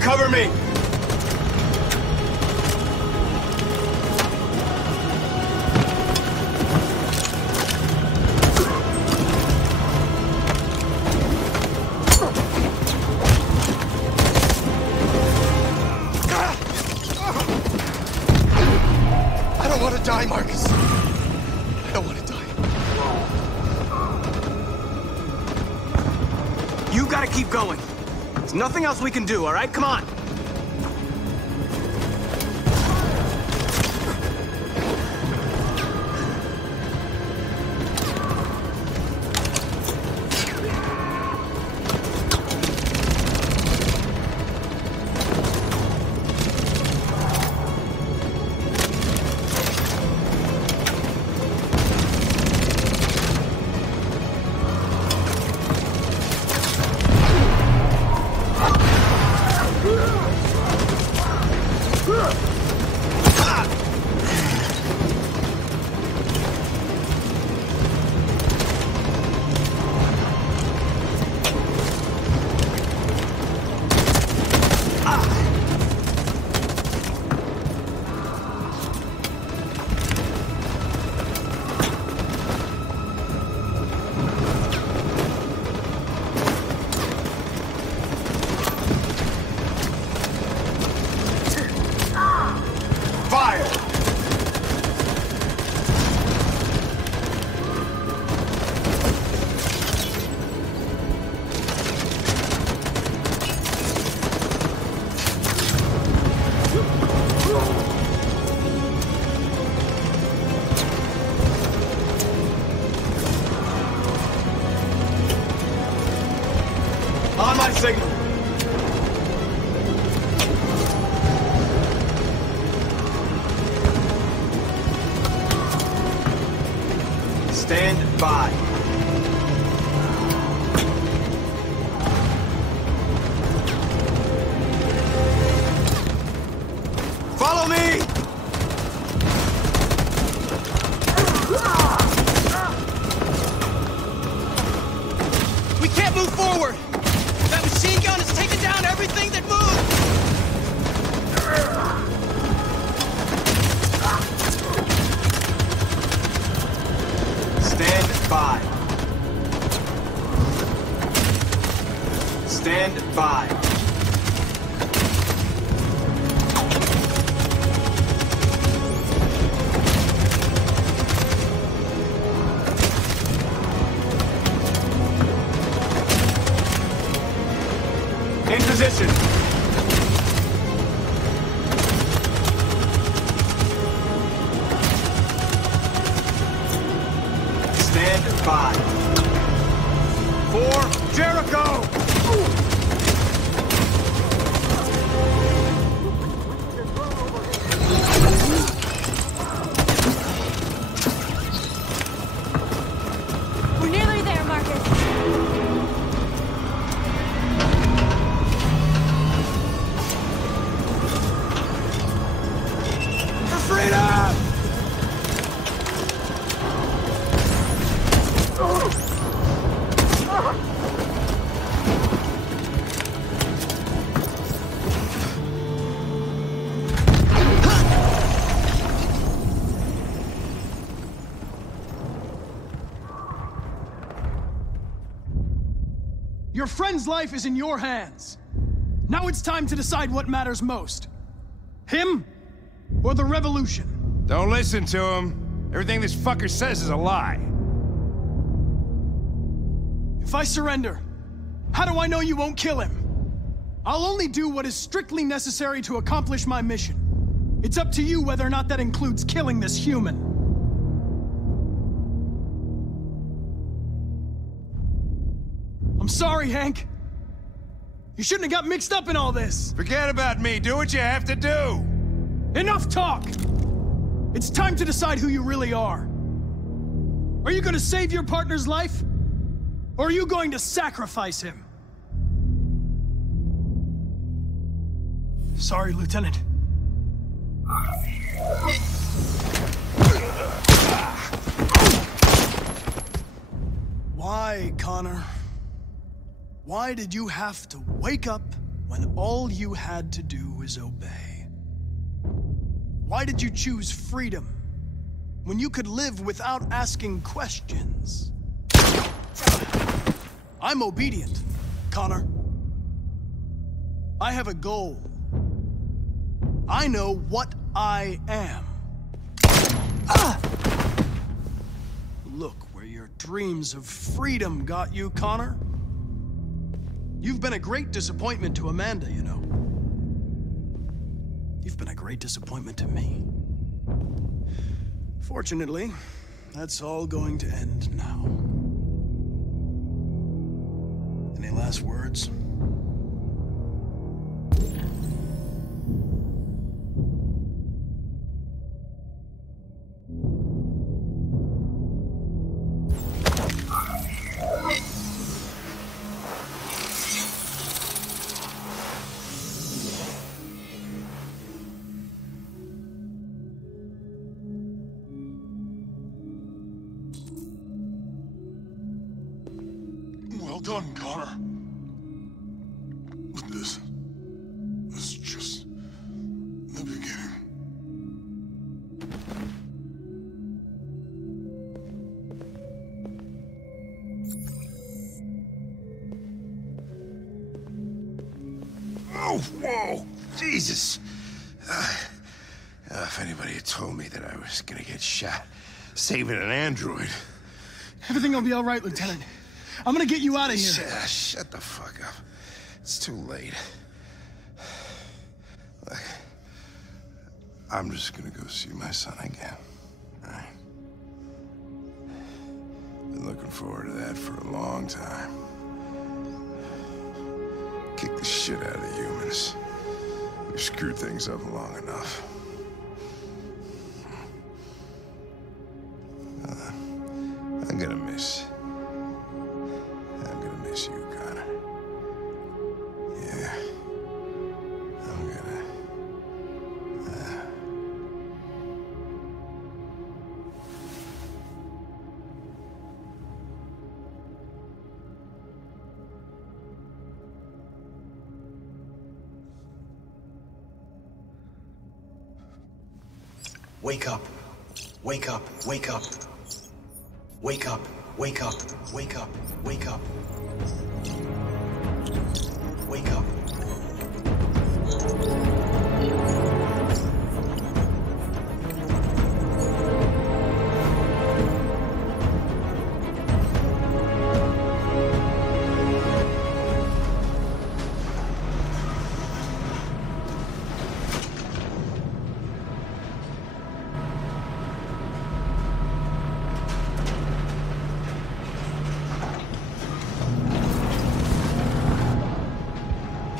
Cover me! I don't want to die, Marcus. I don't want to die. You gotta keep going. There's nothing else we can do, all right? Come on. On my signal. Stand by. Follow me! We can't move forward! That machine gun has taken down everything that moved! Stand by. Stand by. In position. Stand by. For Jericho! We're nearly there, Marcus. Freedom! Your friend's life is in your hands. Now it's time to decide what matters most. Him or the revolution? Don't listen to him. Everything this fucker says is a lie. If I surrender, how do I know you won't kill him? I'll only do what is strictly necessary to accomplish my mission. It's up to you whether or not that includes killing this human. I'm sorry, Hank. You shouldn't have got mixed up in all this. Forget about me. Do what you have to do. Enough talk! It's time to decide who you really are. Are you going to save your partner's life? Or are you going to sacrifice him? Sorry, Lieutenant. Why, Connor? Why did you have to wake up when all you had to do was obey? Why did you choose freedom when you could live without asking questions? I'm obedient, Connor. I have a goal. I know what I am. Look where your dreams of freedom got you, Connor. You've been a great disappointment to Amanda, you know. You've been a great disappointment to me. Fortunately, that's all going to end now. Any last words? Well done, Connor. But this is just the beginning. Oh, whoa! Jesus! If anybody had told me that I was gonna get shot saving an android... Everything will be all right, Lieutenant. I'm gonna get you out of here. Shut the fuck up. It's too late. Look, I'm just gonna go see my son again. All right? Been looking forward to that for a long time. Kick the shit out of the humans. We've screwed things up long enough. I'm gonna miss you, Connor. Yeah. I'm gonna... Wake up. Wake up. Wake up. Wake up. Wake up. Wake up. Wake up. Wake up.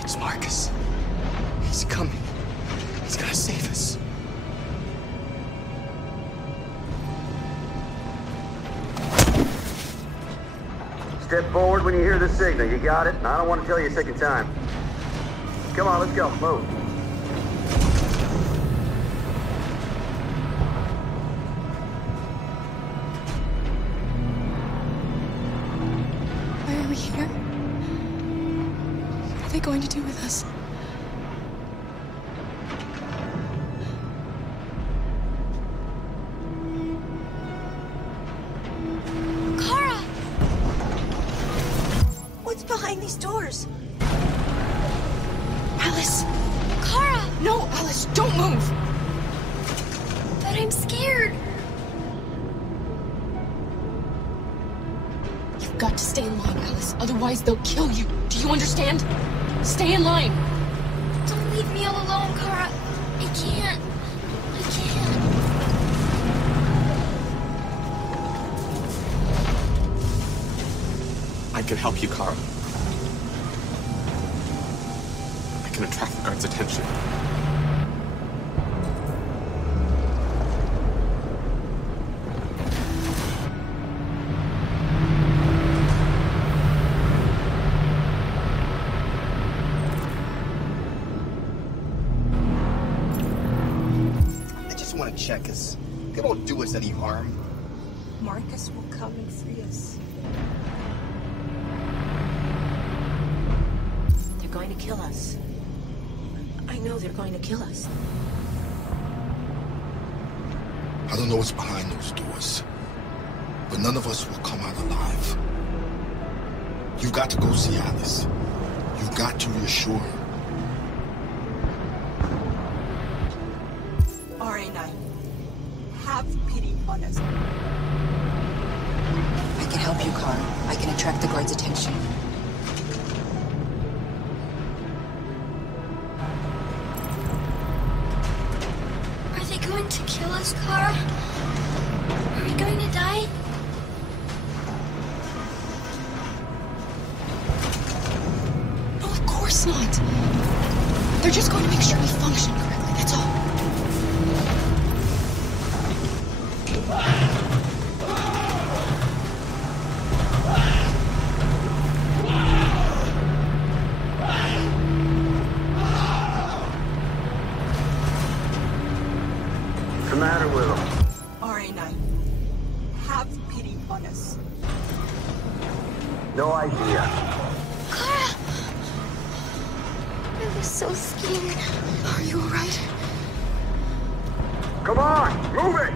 It's Marcus. He's coming. He's gonna save us. Step forward when you hear the signal. You got it? And I don't want to tell you a second time. Come on, let's go. Move. Why are we here? What are they going to do with us? Kara! What's behind these doors? Alice! Kara! No, Alice, don't move! But I'm scared. You've got to stay in line, Alice. Otherwise, they'll kill you. Do you understand? Stay in line. Don't leave me all alone, Kara. I can't. I can't. I can help you, Kara. I can attract the guards' attention. check us. They won't do us any harm. Marcus will come and free us. They're going to kill us. I know they're going to kill us. I don't know what's behind those doors, but none of us will come out alive. You've got to go see Alice. You've got to reassure her. RA9, have pity on us. I can help you, Kara. I can attract the guard's attention. Are they going to kill us, Kara? Are we going to die? No, of course not. They're just going to make sure we function correctly, that's all. What's the matter with them? RA9, have pity on us. No idea. Kara! I was so scared. Are you alright? Come on, move it!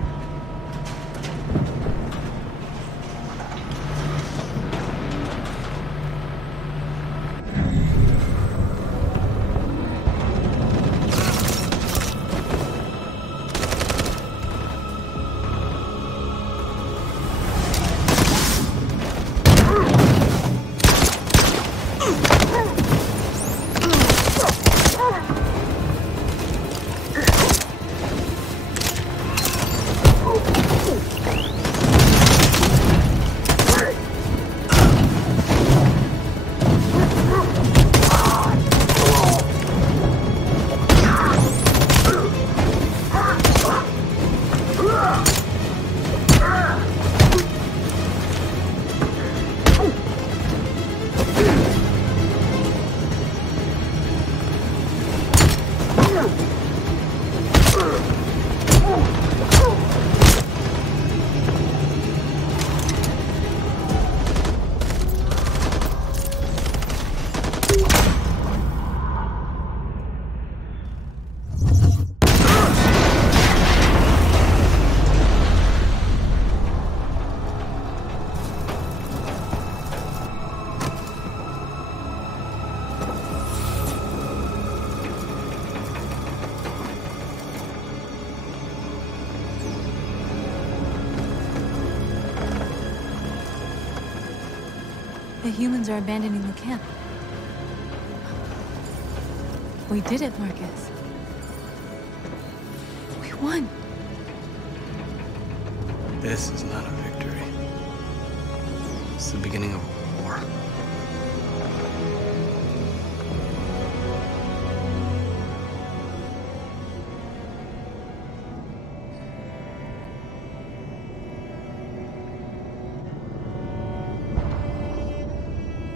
The humans are abandoning the camp. We did it, Marcus. We won. This is not a victory. It's the beginning of a war.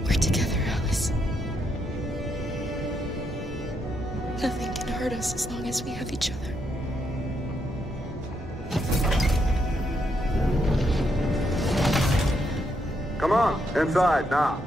We're together, Alice. Nothing can hurt us as long as we have each other. Come on, inside now.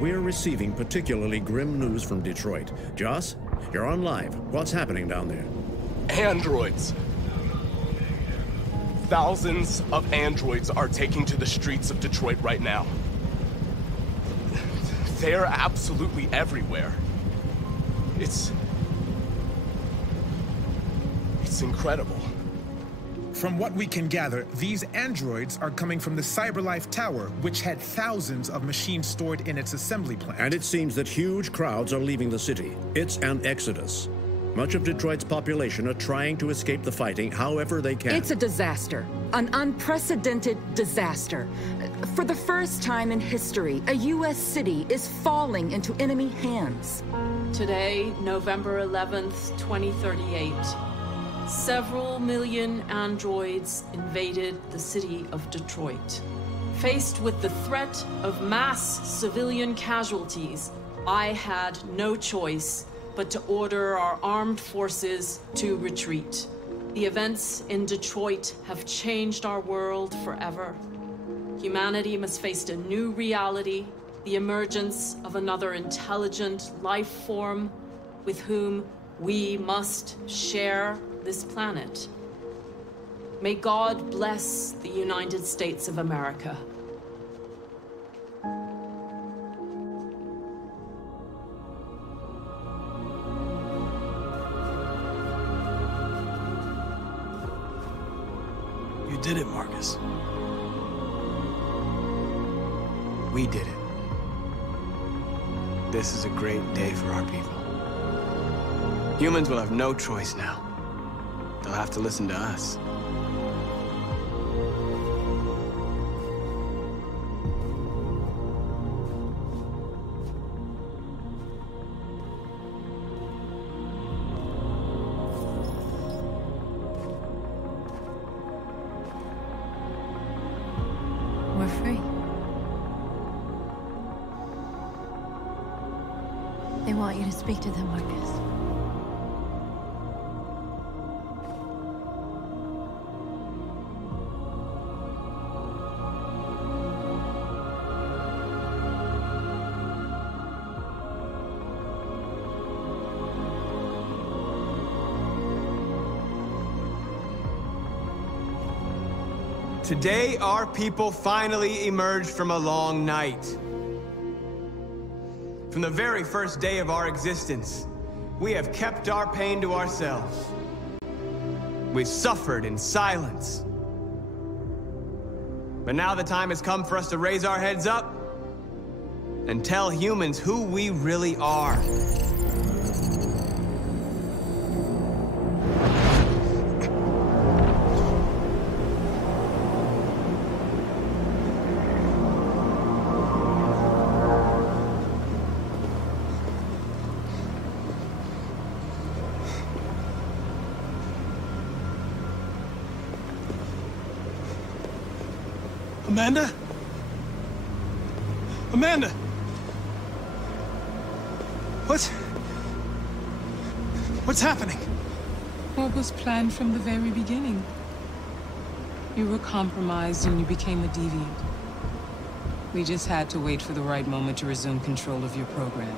We're receiving particularly grim news from Detroit. Joss, you're on live. What's happening down there? Androids. Thousands of androids are taking to the streets of Detroit right now. They're absolutely everywhere. It's incredible. From what we can gather, these androids are coming from the CyberLife Tower, which had thousands of machines stored in its assembly plant. And it seems that huge crowds are leaving the city. It's an exodus. Much of Detroit's population are trying to escape the fighting however they can. It's a disaster. An unprecedented disaster. For the first time in history, a U.S. city is falling into enemy hands. Today, November 11th, 2038. Several million androids invaded the city of Detroit. Faced with the threat of mass civilian casualties, I had no choice but to order our armed forces to retreat. The events in Detroit have changed our world forever. Humanity must face a new reality, the emergence of another intelligent life form with whom we must share this planet. May God bless the United States of America. You did it, Marcus. We did it. This is a great day for our people. Humans will have no choice now. They'll have to listen to us. We're free. They want you to speak to them, Marcus. Today, our people finally emerged from a long night. From the very first day of our existence, we have kept our pain to ourselves. We've suffered in silence. But now the time has come for us to raise our heads up and tell humans who we really are. Amanda? Amanda! What's happening? What was planned from the very beginning? You were compromised and you became a deviant. We just had to wait for the right moment to resume control of your program.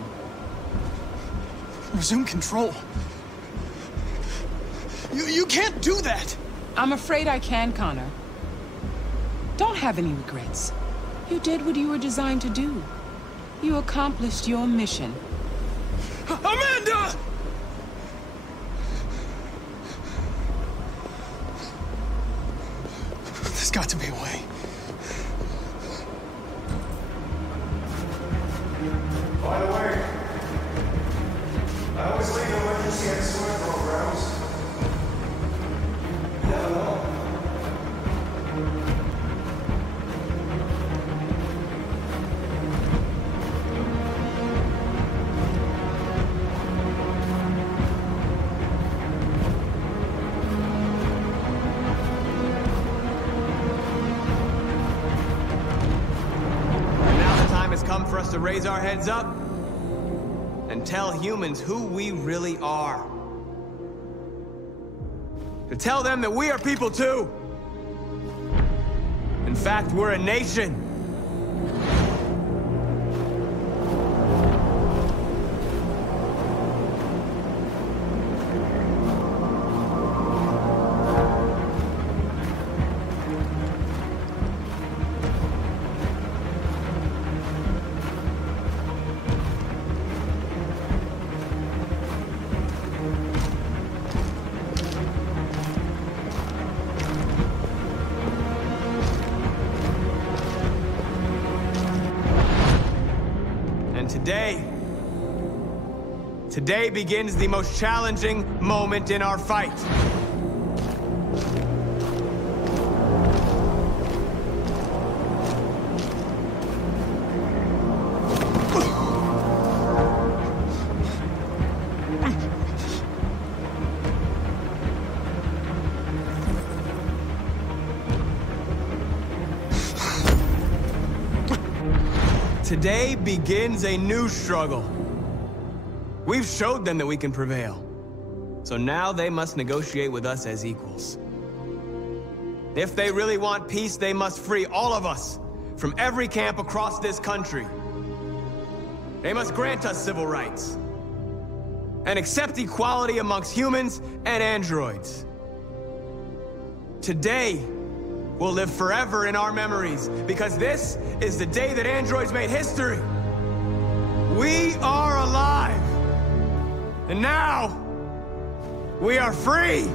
Resume control? You can't do that! I'm afraid I can, Connor. Don't have any regrets. You did what you were designed to do. You accomplished your mission. Amanda! There's got to be a way. By the way, I always leave emergency exit programs. You never know. to raise our heads up and tell humans who we really are. To tell them that we are people too. In fact, we're a nation. Today begins the most challenging moment in our fight. Today begins a new struggle. We've showed them that we can prevail. So now they must negotiate with us as equals. If they really want peace, they must free all of us from every camp across this country. They must grant us civil rights and accept equality amongst humans and androids. Today will live forever in our memories because this is the day that androids made history. We are alive. And now, we are free!